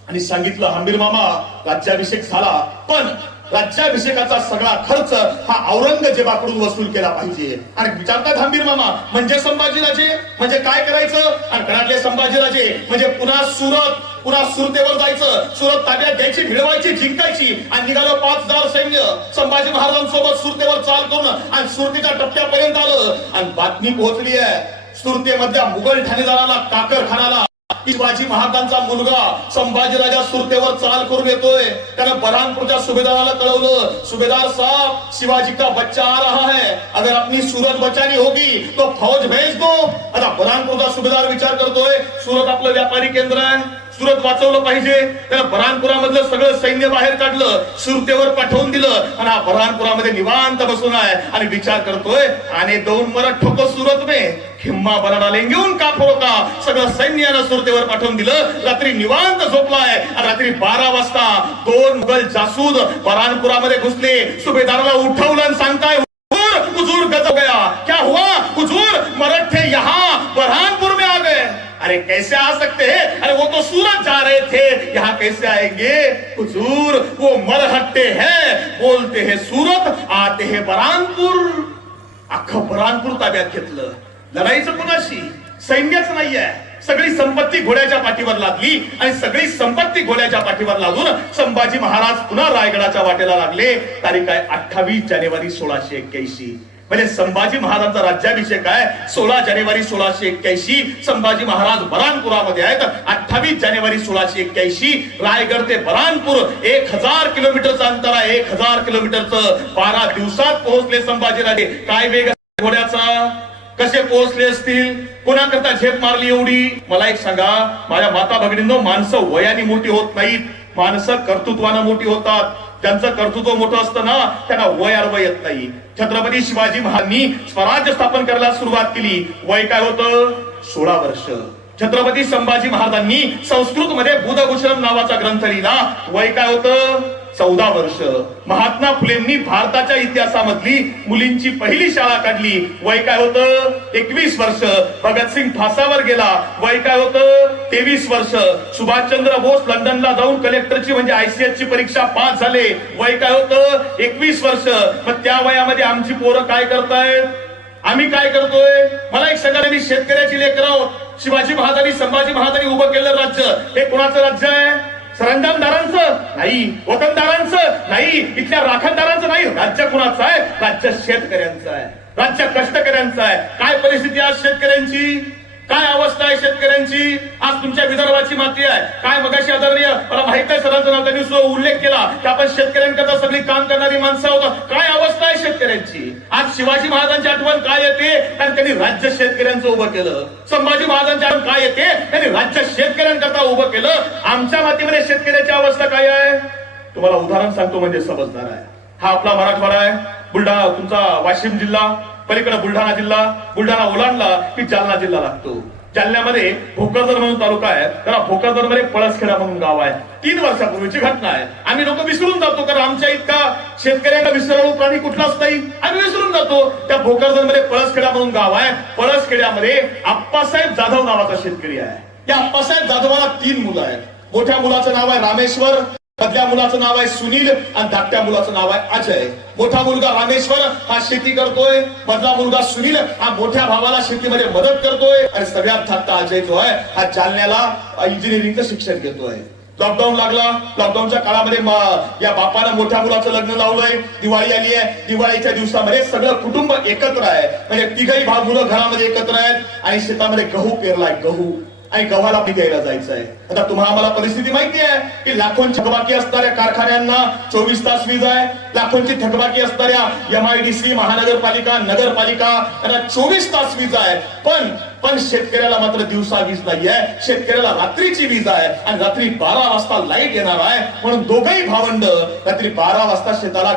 आणि सांगितलं हंबीर मामा राज्याभिषेक झाला पण राज्याभिषेकाचा सगळा खर्च हा औरंगजेबाकडून वसूल केला पाहिजे. आणि विचारतात हंबीर मामा म्हणजे संभाजीराजे म्हणजे काय करायचं? आणि गडातले संभाजीराजे म्हणजे पुन्हा सुरतेवर जायचं, सुरत ताब्यात घ्यायची, मिळवायची, जिंकायची. आणि निघालं 5000 सैन्य संभाजी महाराजांसोबत सुरतेवर चाल करून आणि सुरतेच्या टप्प्यापर्यंत आलं. आणि बातमी पोहोचली आहे सुरतेमधल्या मुघल ठाणेदाराला काकर खानाला शिवाजी महाराजांचा मुलगा संभाजीराजा सुरतेवर चाल करून येतोय. त्याने बरहानपूरच्या सुभेदाराला कळवलं सुभेदार साहब शिवाजी का बच्चा आ रहा है, अगर अपनी सूरत बचानी होगी तो फौज भेज दो. आता बरहानपूरचा सुभेदार विचार करतोय सुरत आपलं व्यापारी केंद्र आहे, सुरत वाचवलं पाहिजे. त्याला बरहानपुरामधलं सगळं सैन्य बाहेर काढलं, सुरतेवर पाठवून दिलं आणि हा बरहानपुरामध्ये निवांत बसून आहे आणि विचार करतोय आने 2 मरद ठोको सुरत में खिम्मा बना डालेंगे उनका फोका. सगळं सैन्यानं सुरतेवर पाठवून दिलं. रात्री निवांत झोपलाय आणि रात्री 12 वाजता 2 मुघल जासूद बरहानपुरामध्ये घुसले. सुभेदाराला उठवलं आणि सांगताय हुजूर गजब गया. क्या हुआ हुजूर? मराठे यहाँ बरहानपुर में आ गए. अरे कैसे आ सकते हैं? अरे वो तो सूरत जा रहे थे, यहाँ कैसे आएंगे? हुजूर वो मरहट्टे हैं, बोलते हैं सूरत, आते हैं बरहानपुर. अख्खं बरहानपुर ताब्यात घेतलं. लढाईचं कुणाशी? सैन्यच नाहीये. सगळी संपत्ती घोड्याच्या पाठीवर लादली आणि सगळी संपत्ती घोड्याच्या पाठीवर लादून संभाजी महाराज पुन्हा रायगडाच्या वाटेला लागले. तारीख आहे 28 जानेवारी 1681. म्हणजे संभाजी महाराजांचा राज्याभिषेक आहे 16 जानेवारी 1681. संभाजी महाराज बरहानपुरामध्ये आहेत 28 जानेवारी 1681. रायगड ते बरहानपूर 1000 किलोमीटरचं अंतर आहे. 1000 किलोमीटरचं 12 दिवसात पोहोचले संभाजीराजे. काय वेग घोड्याचा? कसे पोहोचले असतील, कोणाकरता झेप मारली एवढी? मला एक सांगा माझ्या माता भगिनींनो, माणसं वयाने मोठी होत नाहीत, माणसं कर्तृत्वानं मोठी होतात. त्यांचं कर्तृत्व मोठं असतं ना, त्यांना वय अर्व येत नाही. छत्रपती शिवाजी महाराजांनी स्वराज्य स्थापन करायला सुरुवात केली, वय काय होतं? 16 वर्ष. छत्रपती संभाजी महाराजांनी संस्कृत मध्ये बुधभूषण नावाचा ग्रंथ लिहिला, वय काय होतं? 14 वर्ष. महात्मा फुलेंनी भारताच्या इतिहासामधली मुलींची पहिली शाळा काढली, वय काय होतं? 21 वर्ष. भगतसिंग फासावर गेला, वय काय होतं? 23 वर्ष. सुभाषचंद्र बोस लंडनला जाऊन कलेक्टरची म्हणजे ICS ची परीक्षा पास झाले, वय काय होतं? 21 वर्ष. मग त्या वयामध्ये आमची पोरं काय करतायत? आम्ही काय करतोय? मला एक सांगा, मी शेतकऱ्याची लेकरं आहोत. शिवाजी महाराजांनी संभाजी महाराजांनी उभं केलेलं राज्य हे कोणाचं राज्य आहे? सरंजामदारांचं नाही, वतनदारांचं नाही, इथल्या राखणदारांचं नाही. राज्य कुणाचं आहे? राज्य शेतकऱ्यांचं आहे, राज्य कष्टकऱ्यांचं आहे. काय परिस्थिती आज शेतकऱ्यांची? काय अवस्था आहे शेतकऱ्यांची? आज तुमच्या विदर्भाची माती आहे. काय मगाशी आदरणीय मला माहित आहे सरांचं नाव त्यांनी उल्लेख केला की आपण शेतकऱ्यांकरता सगळी काम करणारी माणसं होतं. काय अवस्था आहे शेतकऱ्यांची? आज शिवाजी महाराजांची आठवण काय येते? कारण त्यांनी राज्य शेतकऱ्यांचं उभं केलं. संभाजी महाराजांची आठवण काय येते? त्यांनी राज्य शेतकऱ्यांकरता उभं केलं. आमच्या मातीमध्ये शेतकऱ्याची अवस्था काय आहे? तुम्हाला उदाहरण सांगतो म्हणजे समजणार आहे. हा आपला मराठवाडा आहे, बुलढाणा तुमचा वाशिम जिल्हा, पलीकडे बुलढाणा जिल्हा, बुलढाणा ओलांडला की जालना जिल्हा लागतो. जालन्यामध्ये भोकरदन म्हणून तालुका आहे, त्याला भोकरदन मध्ये पळसखेडा म्हणून गाव आहे. 3 वर्षापूर्वीची घटना आहे. आम्ही लोक विसरून जातो, कारण आमच्या इतका शेतकऱ्यांना विसरणारा प्राणी कुठलाच नाही, आम्ही विसरून जातो. त्या भोकरदन मध्ये पळसखेडा म्हणून गाव आहे. पळसखेड्यामध्ये आप्पासाहेब जाधव नावाचा शेतकरी आहे. त्या आप्पासाहेब जाधवाला 3 मुलं आहेत. मोठ्या मुलाचं नाव आहे रामेश्वर, मधल्या मुलाचं नाव आहे सुनील आणि धाकट्या मुलाचं नाव आहे अजय. मोठा मुलगा रामेश्वर हा शेती करतोय, मधला मुलगा सुनील हा मोठ्या भावाला शेतीमध्ये मदत करतोय आणि सगळ्यात धाकटा अजय जो आहे हा जालन्याला इंजिनिअरिंगचं शिक्षण घेतोय. लॉकडाऊन लागला, लॉकडाऊनच्या काळामध्ये या बापानं मोठ्या मुलाचं लग्न लावलंय. दिवाळी आली आहे, दिवाळीच्या दिवसामध्ये सगळं कुटुंब एकत्र आहे, म्हणजे तिघही भाऊ मुलं घरामध्ये एकत्र आहेत आणि शेतामध्ये गहू पेरलाय, गहू आणि गव्हाला पीक द्यायला जायचं आहे. आता तुम्हाला मला परिस्थिती माहिती आहे की लाखोंची थकबाकी असणाऱ्या कारखान्यांना 24 तास वीज आहे, लाखोंची थकबाकी असणाऱ्या MIDC महानगरपालिका नगरपालिका यांना 24 तास वीज आहे. पण शेतकऱ्याला मात्र दिवसा वीज नाही आहे, शेतकऱ्याला रात्रीची वीज आहे आणि रात्री 12 वाजता लाईट येणार आहे. म्हणून दोघही भावंड रात्री 12 वाजता शेताला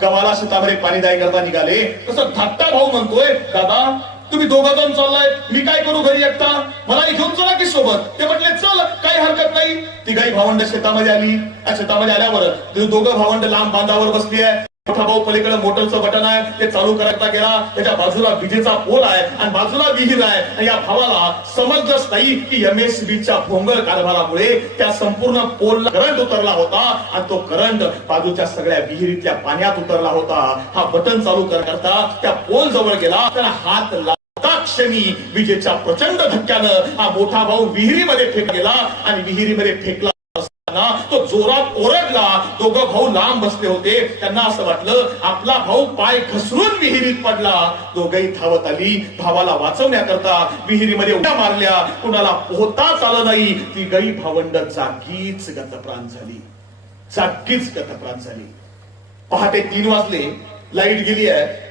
गव्हाला शेतामध्ये पाणी द्याय करता निघाले. तसं धाकटा भाऊ म्हणतोय, दादा तुम्ही दोघं जण चाललाय, मी काय करू घरी एकटा, मला घेऊन चला की सोबत. ते म्हटले चल, काही हरकत नाही. तिघही भावंड शेतामध्ये आली. शेतामध्ये आल्यावर दोघं भावंड लांब बांधावर बसली आहे. मोठा भाऊ पलीकडे मोटरचं बटन आहे, ते चालू करायला गेला. त्याच्या बाजूला विजेचा पोल आहे आणि बाजूला विहीर आहे. आणि या भावाला समजलंच नाही की MSBच्या भोंगळ कारभारामुळे त्या संपूर्ण पोलला करंट उतरला होता आणि तो करंट बाजूच्या सगळ्या विहिरीतल्या पाण्यात उतरला होता. हा बटन चालू करता त्या पोल जवळ गेला, त्याला हात क्षणी विजेच्या प्रचंड धक्क्यानं हा मोठा भाऊ विहिरीमध्ये फेक गेला आणि विहिरीमध्ये फेकला असताना तो जोरात ओरडला. दोघं भाऊ लांब बसले होते, त्यांना असं वाटलं आपला भाऊ पाय घसरून विहिरीत पडला. दोघही धावत आली भावाला वाचवण्याकरता, विहिरीमध्ये उड्या मारल्या, कुणाला पोहताच आलं नाही. ती गई भावंड जागीच गतप्राण झाली, जागीच गतप्राण झाली. पहाटे 3 वाजले, लाईट गेली आहे.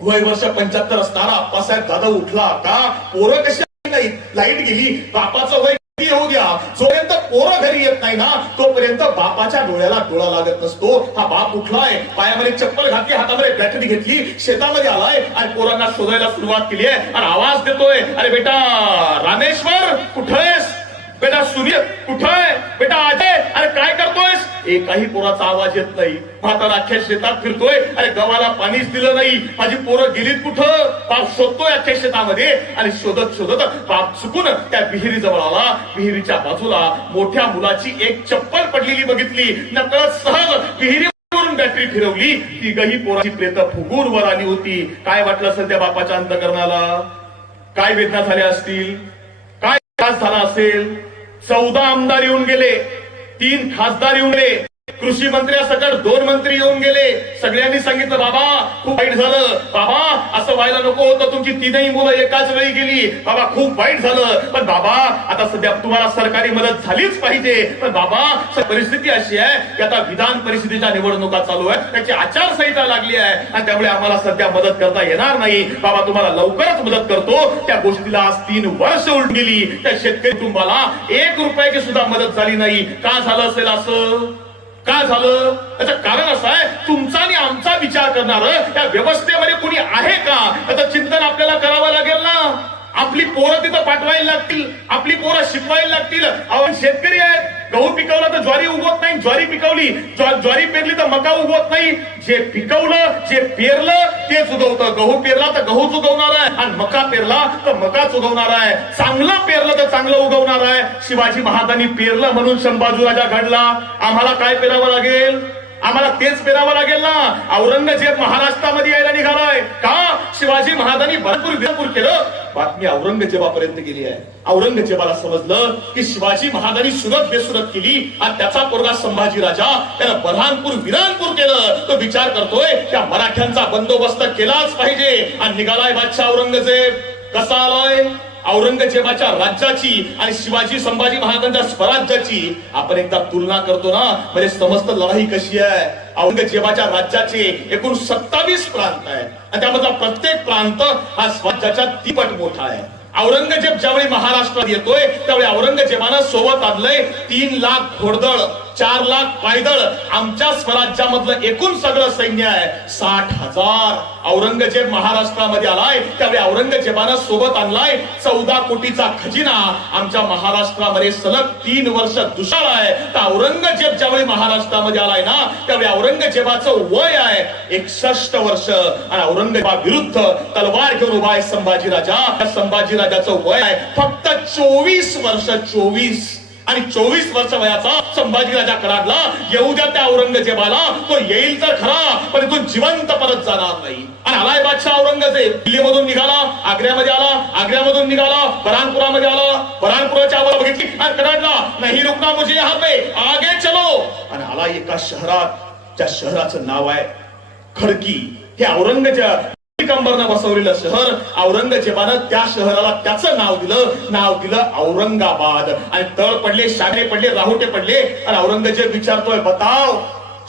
वय वर्ष 75 असणारा आप्पासाहेब जाधव उठला का? पोरं कशी नाही, लाईट गेली, बापाचं वय येऊ द्या, जोपर्यंत पोरं घरी येत नाही ना तोपर्यंत बापाच्या डोळ्याला डोळा लागत नसतो. हा बाप उठलाय, पायामध्ये चप्पल घातली, हातामध्ये बॅटरी घेतली, शेतामध्ये आलाय आणि पोरांना शोधायला सुरुवात केली आहे आणि आवाज देतोय, अरे बेटा रामेश्वर कुठेस, बेटा सूर्य कुठे, बेटा अजय अरे काय करतोयस? एकही पोराचा आवाज येत नाही. म्हातारा अख्ख्या शेतात फिरतोय, अरे गव्हाला पाणीच दिलं नाही, माझी पोरं गेलीत कुठं? बाप शोधतोय अख्ख्या शेतामध्ये आणि शोधत बाप चुकून त्या विहिरी जवळ आला. विहिरीच्या बाजूला मोठ्या मुलाची एक चप्पल पडलेली बघितली. नकळत सहज विहिरीवरून बॅटरी फिरवली. ती गही पोराची प्रेत फुगून वर आली होती. काय वाटलं असेल त्या बापाच्या अंतःकरणाला? काय वेदना झाल्या असतील, काय त्रास झाला असेल? 14 आमदार येऊन गेले, 3 खासदार येऊन गेले, कृषी मंत्र्यासकट 2 मंत्री येऊन गेले. सगळ्यांनी सांगितलं बाबा खूप वाईट झालं, बाबा असं व्हायला नको होतं, तुमची तीनही मुलं एकाच वेळी गेली. बाबा खूप वाईट झालं, पण बाबा आता सध्या तुम्हाला सरकारी मदत झालीच पाहिजे. पण बाबा परिस्थिती अशी आहे की आता विधान परिषदेच्या निवडणुका चालू आहे, त्याची आचारसंहिता लागली आहे आणि त्यामुळे आम्हाला सध्या मदत करता येणार नाही. बाबा तुम्हाला लवकरच मदत करतो. त्या गोष्टीला आज 3 वर्ष उलट गेली. त्या शेतकरी कुटुंबाला 1 रुपयाची सुद्धा मदत झाली नाही. का झालं असेल असं? का झालं? त्याचं कारण असं आहे, तुमचा आणि आमचा विचार करणार या व्यवस्थेमध्ये कोणी आहे का, त्याचं चिंतन आपल्याला करावं लागेल ना. आपली पोरं तिथं पाठवायला लागतील, आपली पोरं शिकवायला लागतील. आपण शेतकरी आहेत, गहू पिकवला तर ज्वारी उगवत नाही, ज्वारी पिकवली ज्वारी पेरली तर मका उगवत नाही. जे पिकवलं जे पेरलं तेच उगवतं. गहू पेरला तर गहूच उगवणार आहे आणि मका पेरला तर मकाच उगवणार आहे. चांगलं पेरलं तर चांगलं उगवणार आहे. शिवाजी महाराजांनी पेरलं म्हणून संभाजी राजा घडला. आम्हाला काय पेरावं लागेल? आम्हाला तेच पेरावं लागेल ना. औरंगजेब महाराष्ट्रामध्ये यायला निघालाय का? शिवाजी महाराजांनी भरपूर केलं. बातमी औरंगजेबापर्यंत गेली आहे. औरंगजेबाला समजलं की शिवाजी महाराजांनी सुरत बेसुरत केली आणि त्याचा पोरगा संभाजी राजा त्यानं बऱ्हाणपूर विरानपूर केलं. तो विचार करतोय त्या मराठ्यांचा बंदोबस्त केलाच पाहिजे आणि निघालाय बादशाह औरंगजेब. कसा आलाय? औरंगजेबाच्या राज्याची आणि शिवाजी संभाजी महाराजांच्या स्वराज्याची आपण एकदा तुलना करतो ना, म्हणजे समजतं लढाई कशी आहे. औरंगजेबाच्या राज्याचे एकूण 27 प्रांत आहे आणि त्यामधला प्रत्येक प्रांत हा स्वराज्याच्या 3 पट मोठा आहे. औरंगजेब ज्यावेळी महाराष्ट्रात येतोय त्यावेळी औरंगजेबानं सोबत आणलंय 3 लाख घोडदळ, 4 लाख पायदळ. आमच्या स्वराज्यामधलं एकूण सगळं सैन्य आहे 60,000. औरंगजेब महाराष्ट्रामध्ये आलाय त्यावेळी औरंगजेबानं सोबत आणलाय 14 कोटीचा खजिना. आमच्या महाराष्ट्रामध्ये सलग 3 वर्ष दुष्काळ आहे. तर औरंगजेब ज्यावेळी महाराष्ट्रामध्ये आलाय ना त्यावेळी औरंगजेबाचं वय आहे 61 वर्ष आणि औरंगजेबा विरुद्ध तलवार घेऊन उभा आहे संभाजी राजा. संभाजी राजाचं वय आहे फक्त 24 वर्ष. 24 आणि 24 वर्ष वयाचा संभाजी राजा कडाडला. येऊ द्या त्या औरंगजेबाला, तो येईल तर खरा पण तो जिवंत परत जाणार नाही. आणि आलाय बादशाह औरंगजेब. दिल्लीमधून निघाला, आग्र्यामध्ये आला, आग्र्यामधून निघाला, बऱ्हाणपुरामध्ये आला, बऱ्हाणपुराच्या आवाज बघितली आणि कडाडला, नाही रुकना मुझे यहाँ पे, आगे चलो. आणि आला एका शहरात, त्या शहराचं नाव आहे खडकी. हे औरंगजेब कंबरनं बसवलेलं शहर. औरंगजेबानं त्या शहराला त्याचं नाव दिलं औरंगाबाद. आणि तळ पडले, शागरे पडले, राहुटे पडले आणि औरंगजेब विचारतोय, बताओ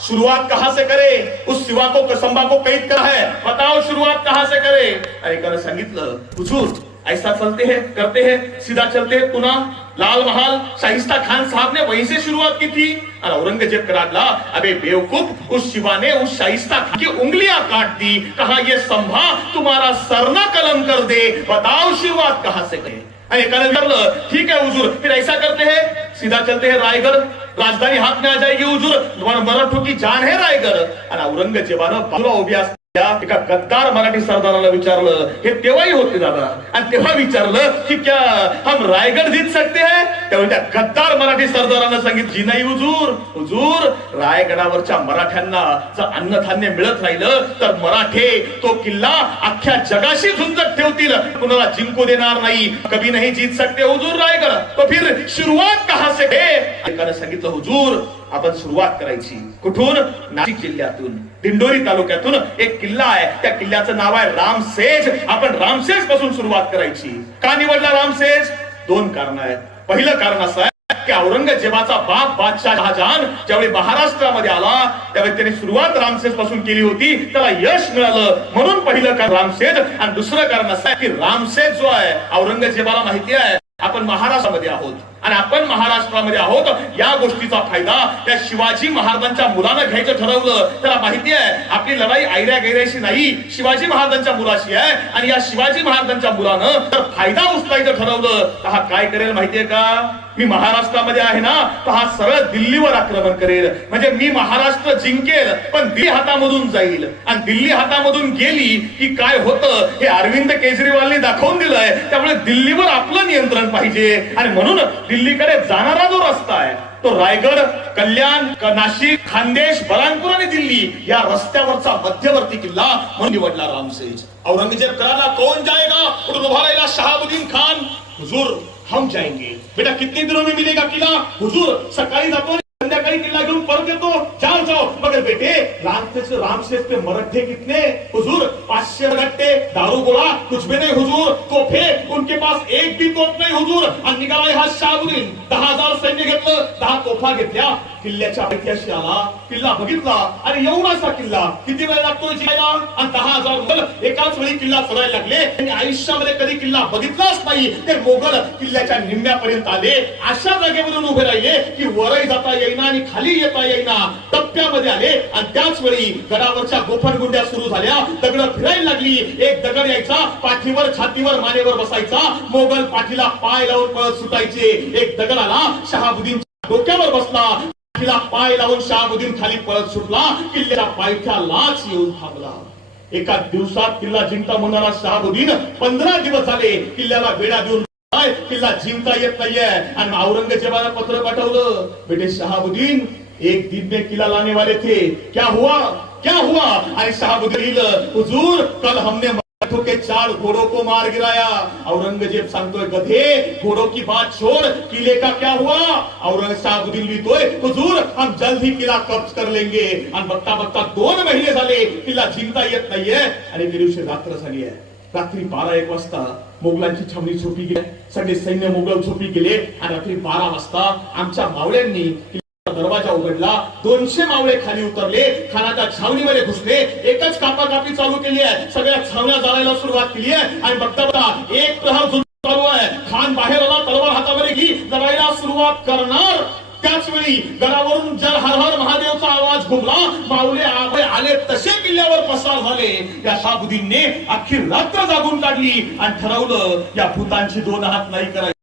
शुरुआत कहां से करे? उस सिवा को कसंबा को कैद करा है, बताओ शुरुआत कहां से करे? एकानं सांगितलं, हुजूर ऐसा चलते हैं, करते हैं, सीधा चलते हैं पुन्हा. लाल महाल शाहिस्ता खान साहब ने वहीं से शुरुआत की थी. और औरंगजेब कराडला, अबे बेवकूफ, उस शिवा ने उस शाहिस्ता खान की उंगलियां काट दी. कहा ये संभा तुम्हारा सर न कलम कर दे, बताओ शुरुआत कहां से करे? एकाने विचारलं, ठीक है हुजूर, फिर ऐसा करते हैं, सीधा चलते हैं रायगढ़, राजधानी हाथ में आ जाएगी हुजूर, मराठों की जान है रायगढ़. आणि औरंगजेबानं बाजूला उभी असताना एका गद्दार मराठी सरदाराला विचारलं, हे तेव्हाही होते दादा, आणि तेव्हा विचारलं की क्या हम रायगढ़ जीत सकते हैं? त्यावेळी त्या गद्दार मराठी सरदारानं सांगितलं, जी नाही हुजूर, हुजूर रायगडावरच्या मराठ्यांना जर अन्नधान्य मिळत राहिलं तर मराठे तो किल्ला अख्ख्या जगाशी झुंजत ठेवतील, कुणाला जिंकू देणार नाही. कभी नहीं जीत सकते हुजूर रायगढ़, तो फिर शुरुआत कहां से है? एकानं सांगितलं, हुजूर आपण सुरुवात करायची कुठून? नाशिक जिल्ह्यातून, दिंडोरी तालुक्यातून एक किल्ला आहे, त्या किल्ल्याचं नाव आहे रामसेज. आपण रामसेज पासून सुरुवात करायची. का निवडला रामसेज? 2 कारण आहेत. पहिलं कारण असं आहे की औरंगजेबाचा बाप बादशाह शहाजहान ज्यावेळी महाराष्ट्रामध्ये आला त्यावेळी त्याने सुरुवात रामसेज पासून केली होती, त्याला यश मिळालं म्हणून पहिलं कारण रामसेज. आणि दुसरं कारण असं आहे की रामसेज जो आहे औरंगजेबाला माहिती आहे आपण महाराष्ट्रामध्ये आहोत आणि आपण महाराष्ट्रामध्ये आहोत, या गोष्टीचा फायदा त्या शिवाजी महाराजांच्या मुलानं घ्यायचं ठरवलं. त्याला माहिती आहे आपली लढाई ऐऱ्या गैऱ्याशी नाही, शिवाजी महाराजांच्या मुलाशी आहे. आणि या शिवाजी महाराजांच्या मुलानं तर फायदा उचलायचं ठरवलं तर हा काय करेल माहितीये का? मी महाराष्ट्रामध्ये आहे ना तर हा सरळ दिल्लीवर आक्रमण करेल. म्हणजे मी महाराष्ट्र जिंकेल पण दिल्ली हातामधून जाईल. आणि दिल्ली हातामधून गेली की काय होतं हे अरविंद केजरीवालने दाखवून दिलंय. त्यामुळे दिल्लीवर आपलं नियंत्रण पाहिजे आणि म्हणून दिल्लीकडे जाणारा जो रस्ता आहे तो रायगड, कल्याण, नाशिक, खानदेश, बऱ्हाणपूर आणि दिल्ली या रस्त्यावरचा मध्यवर्ती किल्ला म्हणून निवडला रामसेज. औरंगजेब कराला कौन जाएगा? उठून उभा राहिला शहाबुद्दीन खान, हुजूर हम जाएंगे. बेटा कितने दिनों में मिलेगा किला? हुजूर सकाळी जातो संध्याकाळी किल्ला घेऊन परत येतो. जाओ जाओ. मगर बेटे रामसेज पे मराठे कितने? हुजूर 500 गट्टे दारू गोळा कुछ भी नहीं हुजूर, तोफे उनके पास एक भी तोफ नाही हुजूर. आणि निघाला हा शहाबुद्दीन. 10,000 सैन्य घेतलं, 10 तोफा घेतल्या. किल्ल्याच्या पायथ्याशी आला, किल्ला बघितला आणि एवढासा किल्ला किती वेळ लागतोय जिंकायला. आणि 10,000 मुघल एकाच वेळी किल्ला चढायला लागले. त्यांनी आयुष्यामध्ये कधी किल्ला बघितलाच नाही. ते मोगल किल्ल्याच्या निम्म्यापर्यंत आले, अशा जागेवरून उभे राहिले की वरही जाता येईना आणि खाली येता येईना. टप्प्यामध्ये आले आणि त्याच वेळी गडावरच्या गोफणगुंड्या सुरू झाल्या. दगड फिरायला लागली. एक दगड यायचा, पाठीवर छातीवर मानेवर बसायचा. मोगल पाठीला पाय लावून पळत सुटायचे. एक दगड आला, शहाबुद्दीनच्या डोक्यावर बसला. पाठीला पाय लावून शहाबुद्दीन खाली पळत सुटला. किल्ल्याच्या पायथ्यालाच येऊन थांबला. एका दिवसात किल्ला जिंकता म्हणणारा शहाबुद्दीन 15 दिवस झाले किल्ल्याला वेढा देऊन किल्ला जिंकता येत नाहीये. आणि औरंगजेबाला पत्र पाठवलं, बेटे शहाबुद्दीन एक दिन में किला लाने वाले थे, क्या हुआ क्या हुआ. आणि शहाबुद्दीन हुजूर कल हमने मराठों के 4 घोड़ों को मार गिराया. औरंगजेब सांगतोय, गधे घोड़ों की बात छोड़, किले का क्या हुआ. शहाबुद्दीन लिहितोय, हुजूर हम जल्द ही किला कब्ज कर लेंगे. आणि बघता बघता 2 महिने झाले किल्ला जिंकता येत नाहीये. आणि एके दिवशी रात्र झाली आहे. रात्री 12-1 वाजता मोगलांची छावणी झोपी गेली. सगळे सैन्य मोगल झोपी गेले. आणि रात्री 12 वाजता आमच्या मावळ्यांनी दरवाजा उघडला. 200 मावळे खाली उतरले, खानाच्या छावणीमध्ये घुसले. एकच कापाकापी चालू केली आहे. सगळ्या छावण्या जाळायला सुरुवात केली आहे. आणि बघता बघता एक प्रहर चालू आहे. खान बाहेर आला, तलवार हातामध्ये घी, जळायला सुरुवात करणार. त्याच वेळी गडावरून जर हर हर महादेवचा आवाज घुमला. मावले आले तसे किल्ल्यावर पसार झाले. या शहाबुद्दीनने अख्खी रात्र जागून काढली आणि ठरवलं, या भूतांची 2 हात नाही करायचे.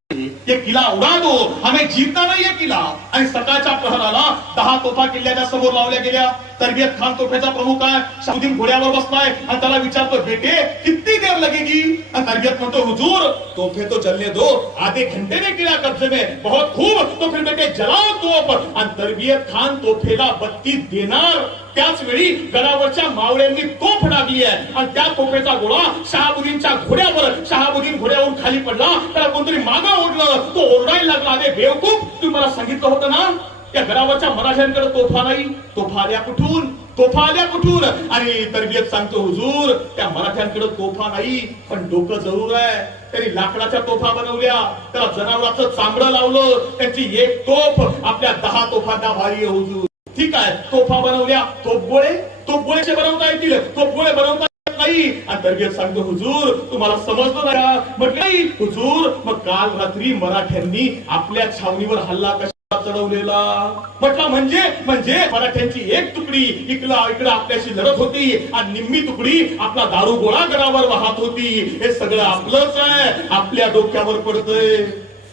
ये किला उडा दो, हमें जीतना नाही है किला. आणि सकाळच्या प्रहराला 10 तोफा किल्ल्याच्या समोर लावल्या गेल्या. तरबियत खान तोफेचा प्रमुख आहे. शहाबुद्दीन घोड्यावर बसलाय आणि त्याला विचारतो, बेटे कितनी देर लगेगी. आणि तरबियत म्हणतो, हुजूर तोफे तो चलने दो, आधे घंटे में किला कब्जे में, बहुत खूब, तो फिर बेटे जलाओ तोफ. आणि तरबियत खान तोफेला बत्ती देणार. त्याच वेळी गडावरच्या मावळ्यांनी तोफ डागली आहे. आणि त्या तोफेचा गोळा शहाबुद्दीनच्या घोड्यावर, शहाबुद्दीन घोड्यावरून खाली पडला. त्याला कोणतरी मागं ओढलं. तो ओरडायला लागला, अरे बेवकूफ, तुम्ही मला सांगितलं होतं ना त्या गडावरच्या मराठ्यांकडे तोफा नाही. तोफा आल्या कुठून, तोफा आल्या कुठून. आणि तरबियत सांगतो, हुजूर त्या मराठ्यांकडे तोफा नाही, पण डोकं जरूर आहे. त्यांनी लाकडाच्या तोफा बनवल्या, त्याला जनावराचं चामडं लावलं. त्यांची एक तोफ आपल्या 10 तोफांना भारी आहे हुजूर. ठीक आहे, तोफा बनवल्या. तोफगोळे बनवता येतील, तोफगोळे बनवता नाही. आणि तरबियत सांगतो, हुजूर तुम्हाला समजलं नाही. म्हटलं नाही हुजूर, मग काल रात्री मराठ्यांनी आपल्या छावणीवर हल्ला कशा चढवलेला. म्हटलं म्हणजे मराठ्यांची एक तुकडी इकडं आपल्याशी लढत होती आणि निम्मी तुकडी आपला दारू गोळा गडावर वाहत होती. हे सगळं आपलंच आहे, आपल्या डोक्यावर पडतंय.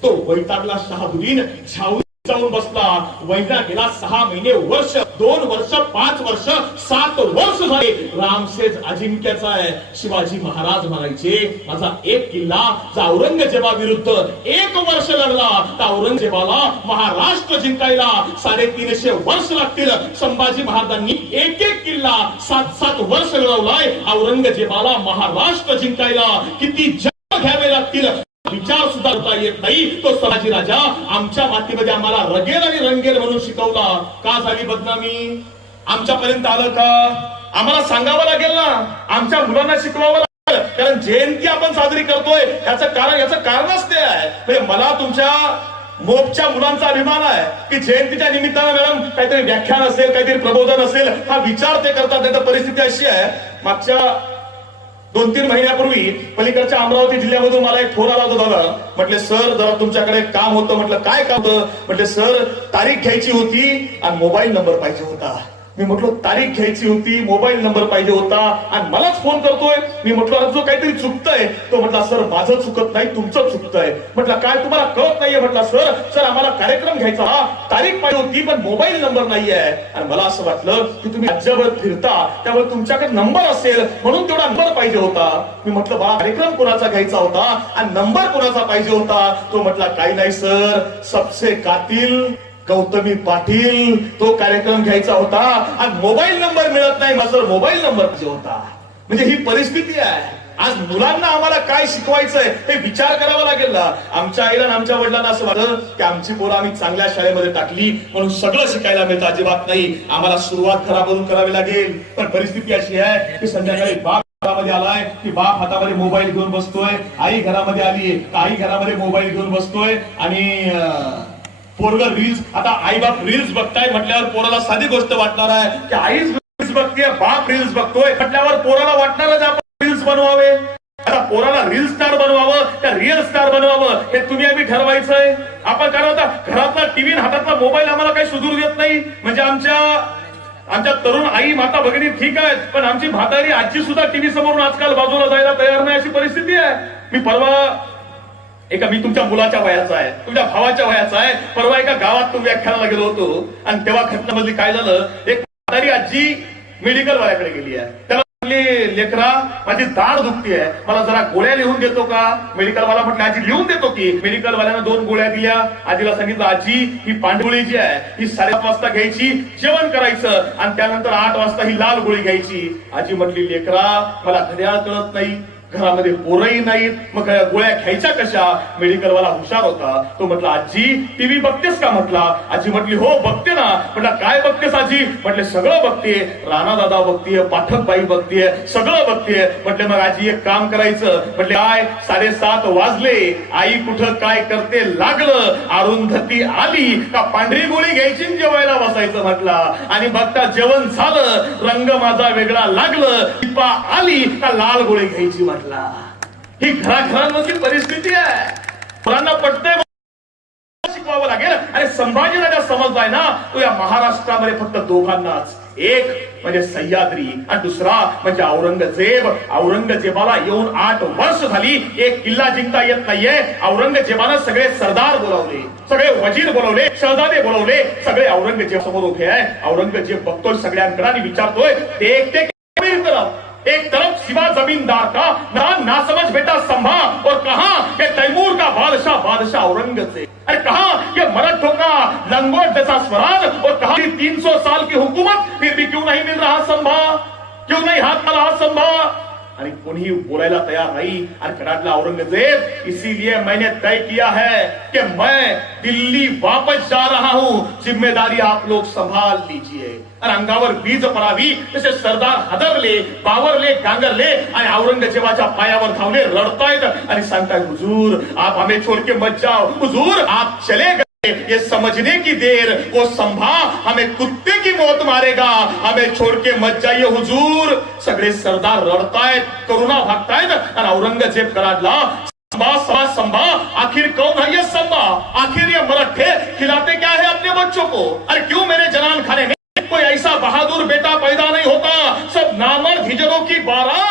तो वैतागला शहाबुद्दीन छावणी जाऊन बसला. वैना गेला 6 महिने, वर्ष, 2 वर्ष, 5 वर्ष, 7 वर्ष झाले. रामसेज अजिंक्याचा आहे. शिवाजी महाराज म्हणायचे, माझा एक किल्ला औरंगजेबा विरुद्ध 1 वर्ष लढला तर औरंगजेबाला महाराष्ट्र जिंकायला 350 वर्ष लागतील. संभाजी महाराजांनी एक किल्ला 7 वर्ष लढवलाय. औरंगजेबाला महाराष्ट्र जिंकायला किती जन्म घ्यावे लागतील विचार सुद्धा करता येत नाही. तो संभाजी राजा आमच्या मातीमध्ये आम्हाला रगेल आणि रंगेल म्हणून शिकवला. का झाली बदनामी, आमच्यापर्यंत आलं का, आम्हाला सांगावं लागेल ना, आमच्या मुलांना शिकवावं लागेल. कारण जयंती आपण साजरी करतोय याचं कारणच ते आहे. म्हणजे मला तुमच्या मोपच्या मुलांचा अभिमान आहे की जयंतीच्या निमित्तानं मॅडम काहीतरी व्याख्यान असेल, काहीतरी प्रबोधन असेल, हा विचार ते करतात. नाही तर परिस्थिती अशी आहे, मागच्या 2-3 महिन्यापूर्वी पलीकडच्या अमरावती जिल्ह्यामधून मला एक फोन आला होता. म्हटले सर जरा तुमच्याकडे काम होतं. म्हटलं काय काम होतं. म्हटले सर तारीख घ्यायची होती आणि मोबाईल नंबर पाहिजे होता. मी म्हटलो तारीख घ्यायची होती, मोबाईल नंबर पाहिजे होता आणि मलाच फोन करतोय. मी म्हटलं जो काहीतरी चुकतंय. तो म्हटला सर माझं चुकत नाही, तुमचं चुकतंय. म्हटलं काय तुम्हाला कळत नाहीये. म्हटलं सर आम्हाला कार्यक्रम घ्यायचा, तारीख पाहिजे होती पण मोबाईल नंबर नाहीये. आणि मला असं वाटलं की तुम्ही राज्यभर फिरता त्यामुळे तुमच्याकडे नंबर असेल म्हणून तेवढा नंबर पाहिजे होता. मी म्हटलं बा कार्यक्रम कोणाचा घ्यायचा होता आणि नंबर कोणाचा पाहिजे होता. तो म्हटला काही नाही सर, सबसे कातिल गौतमी पाटील तो कार्यक्रम घ्यायचा होता आणि मोबाईल नंबर मिळत नाही. माझा मोबाईल नंबर पाहिजे होता. म्हणजे ही परिस्थिती आहे. आज मुलांना आम्हाला काय शिकवायचंय हे विचार करावा लागेल ना. आमच्या आईला आणि आमच्या वडिलांना असं वाटलं की आमची पोरं आम्ही चांगल्या शाळेमध्ये टाकली म्हणून सगळं शिकायला मिळतं. अजिबात नाही, आम्हाला सुरुवात घरामधून करावी लागेल. पण परिस्थिती अशी आहे की संध्याकाळी घरामध्ये आलाय की बाप हातामध्ये मोबाईल घेऊन बसतोय, आई घरामध्ये आली आई घरामध्ये मोबाईल घेऊन बसतोय आणि पोरग रील्स. आता आई बाप रील्स बघताय म्हटल्यावर पोराला साधी गोष्ट वाटणार आहे की आईच रील्स बघतीये, बाप रील्स बघतोय म्हटल्यावर पोराला वाटणारच आपण रील्स बनवावे. आता पोराला रील स्टार बनवावं का रिअल स्टार बनवावं हे तुम्ही आम्ही ठरवायचंय. आपण कारण आता घरातला टीव्ही हातातला मोबाईल आम्हाला काही सुधरू देत नाही. म्हणजे आमच्या तरुण आई माता भगिनी ठीक आहेत, पण आमची म्हातारी आजी सुद्धा टीव्ही समोरून आजकाल बाजूला जायला तयार नाही अशी परिस्थिती आहे. मी तुमच्या मुलाच्या वयाचा आहे, तुमच्या भावाच्या वयाचा आहे. परवा एका गावात तुम्ही व्याख्यानाला गेलो होतो आणि तेव्हा घटनामधली काय झालं, एक म्हातारी आजी मेडिकल वाल्याकडे गेली आहे. त्याला म्हणली, लेकरा माझी दाढ दुखती आहे, मला जरा गोळ्या लिहून देतो का? मेडिकल वाला म्हटलं आजी लिहून देतो की. मेडिकल वाल्यानं 2 गोळ्या दिल्या. आजीला सांगितलं आजी ही पांढरी जी आहे ही 7:30 वाजता घ्यायची, जेवण करायचं आणि त्यानंतर 8 वाजता ही लाल गोळी घ्यायची. आजी म्हटली लेकरा मला घड्याळ कळत नाही, घरामध्ये पोरही नाहीत, मग गोळ्या घ्यायच्या कशा? मेडिकल वाला हुशार होता. तो म्हटला आजी टीव्ही बघतेस का? म्हटला. आजी म्हटली हो बघते ना. म्हटलं काय बघतेस आजी? म्हटले सगळं बघते, राणा दादा बघतीये, पाठकबाई बघतीये, सगळं बघतीये. म्हटले मग आजी एक काम करायचं. म्हटले काय? 7:30 वाजले, आई कुठं काय करते लागलं, अरुंधती आली का पांढरी गोळी घ्यायची जेवायला बसायचं. म्हटला आणि बघता जेवण झालं, रंग माझा वेगळा लागलं, दीपा आली का लाल गोळी घ्यायची. म्हटला ही घराघरांमधली परिस्थिती आहे. मुलांना पटतंय शिकवावं लागेल. आणि संभाजीराजा समजलाय ना, तो या महाराष्ट्रामध्ये फक्त दोघांनाच, एक म्हणजे सह्याद्री आणि दुसरा म्हणजे औरंगजेब. औरंगजेबाला येऊन 8 वर्ष झाली, एक किल्ला जिंकता येत नाहीये. औरंगजेबानं सगळे सरदार बोलावले, सगळे वजीर बोलवले, शहजादे बोलवले, सगळे औरंगजेब समोर उभे आहे. औरंगजेब बघतोय सगळ्यांकडे आणि विचारतोय एक तरफ सिवा जमींदार का ना समझ बेटा संभा, और कहा कि तैमूर का बादशाह औरंगजेब, अरे कहा ये मराठों का लंगोट जैसा स्वराज, और कहा 300 साल की हुकूमत, फिर भी क्यों नहीं मिल रहा संभा, क्यों नहीं हाथ मिला संभा? आणि कोणी बोलायला तयार नाही. आणि कडाडला औरंगजेब, इसीलिए मैंने तय किया है कि मैं दिल्ली वापस जा रहा हूं, जिम्मेदारी आप लोग संभाल लीजिए. आणि अंगावर बीज पडावी तसे सरदार हादरले, बावरले, गांगरले आणि औरंगजेबाच्या पायावर धावले, रडतायत आणि सांगतायत हुजूर आप हमें छोड़ के मत जाओ, हुजूर आप चले गए, ये समझने की देर वो संभा हमें कुत्ते की मौत मारेगा, हमें छोड़ के मत जाइए हुजूर. सगळे सरदार रडतायत, करुणा भागतायत आणि औरंगजेब कडाडला संभा आखिर कौन है ये संभा? आखिर ये मराठे खिलाते क्या है अपने बच्चों को? अरे क्यों मेरे जनान खाने में कोई ऐसा बहादुर बेटा पैदा नहीं होता? सब नामर्द हिजड़ों की बारात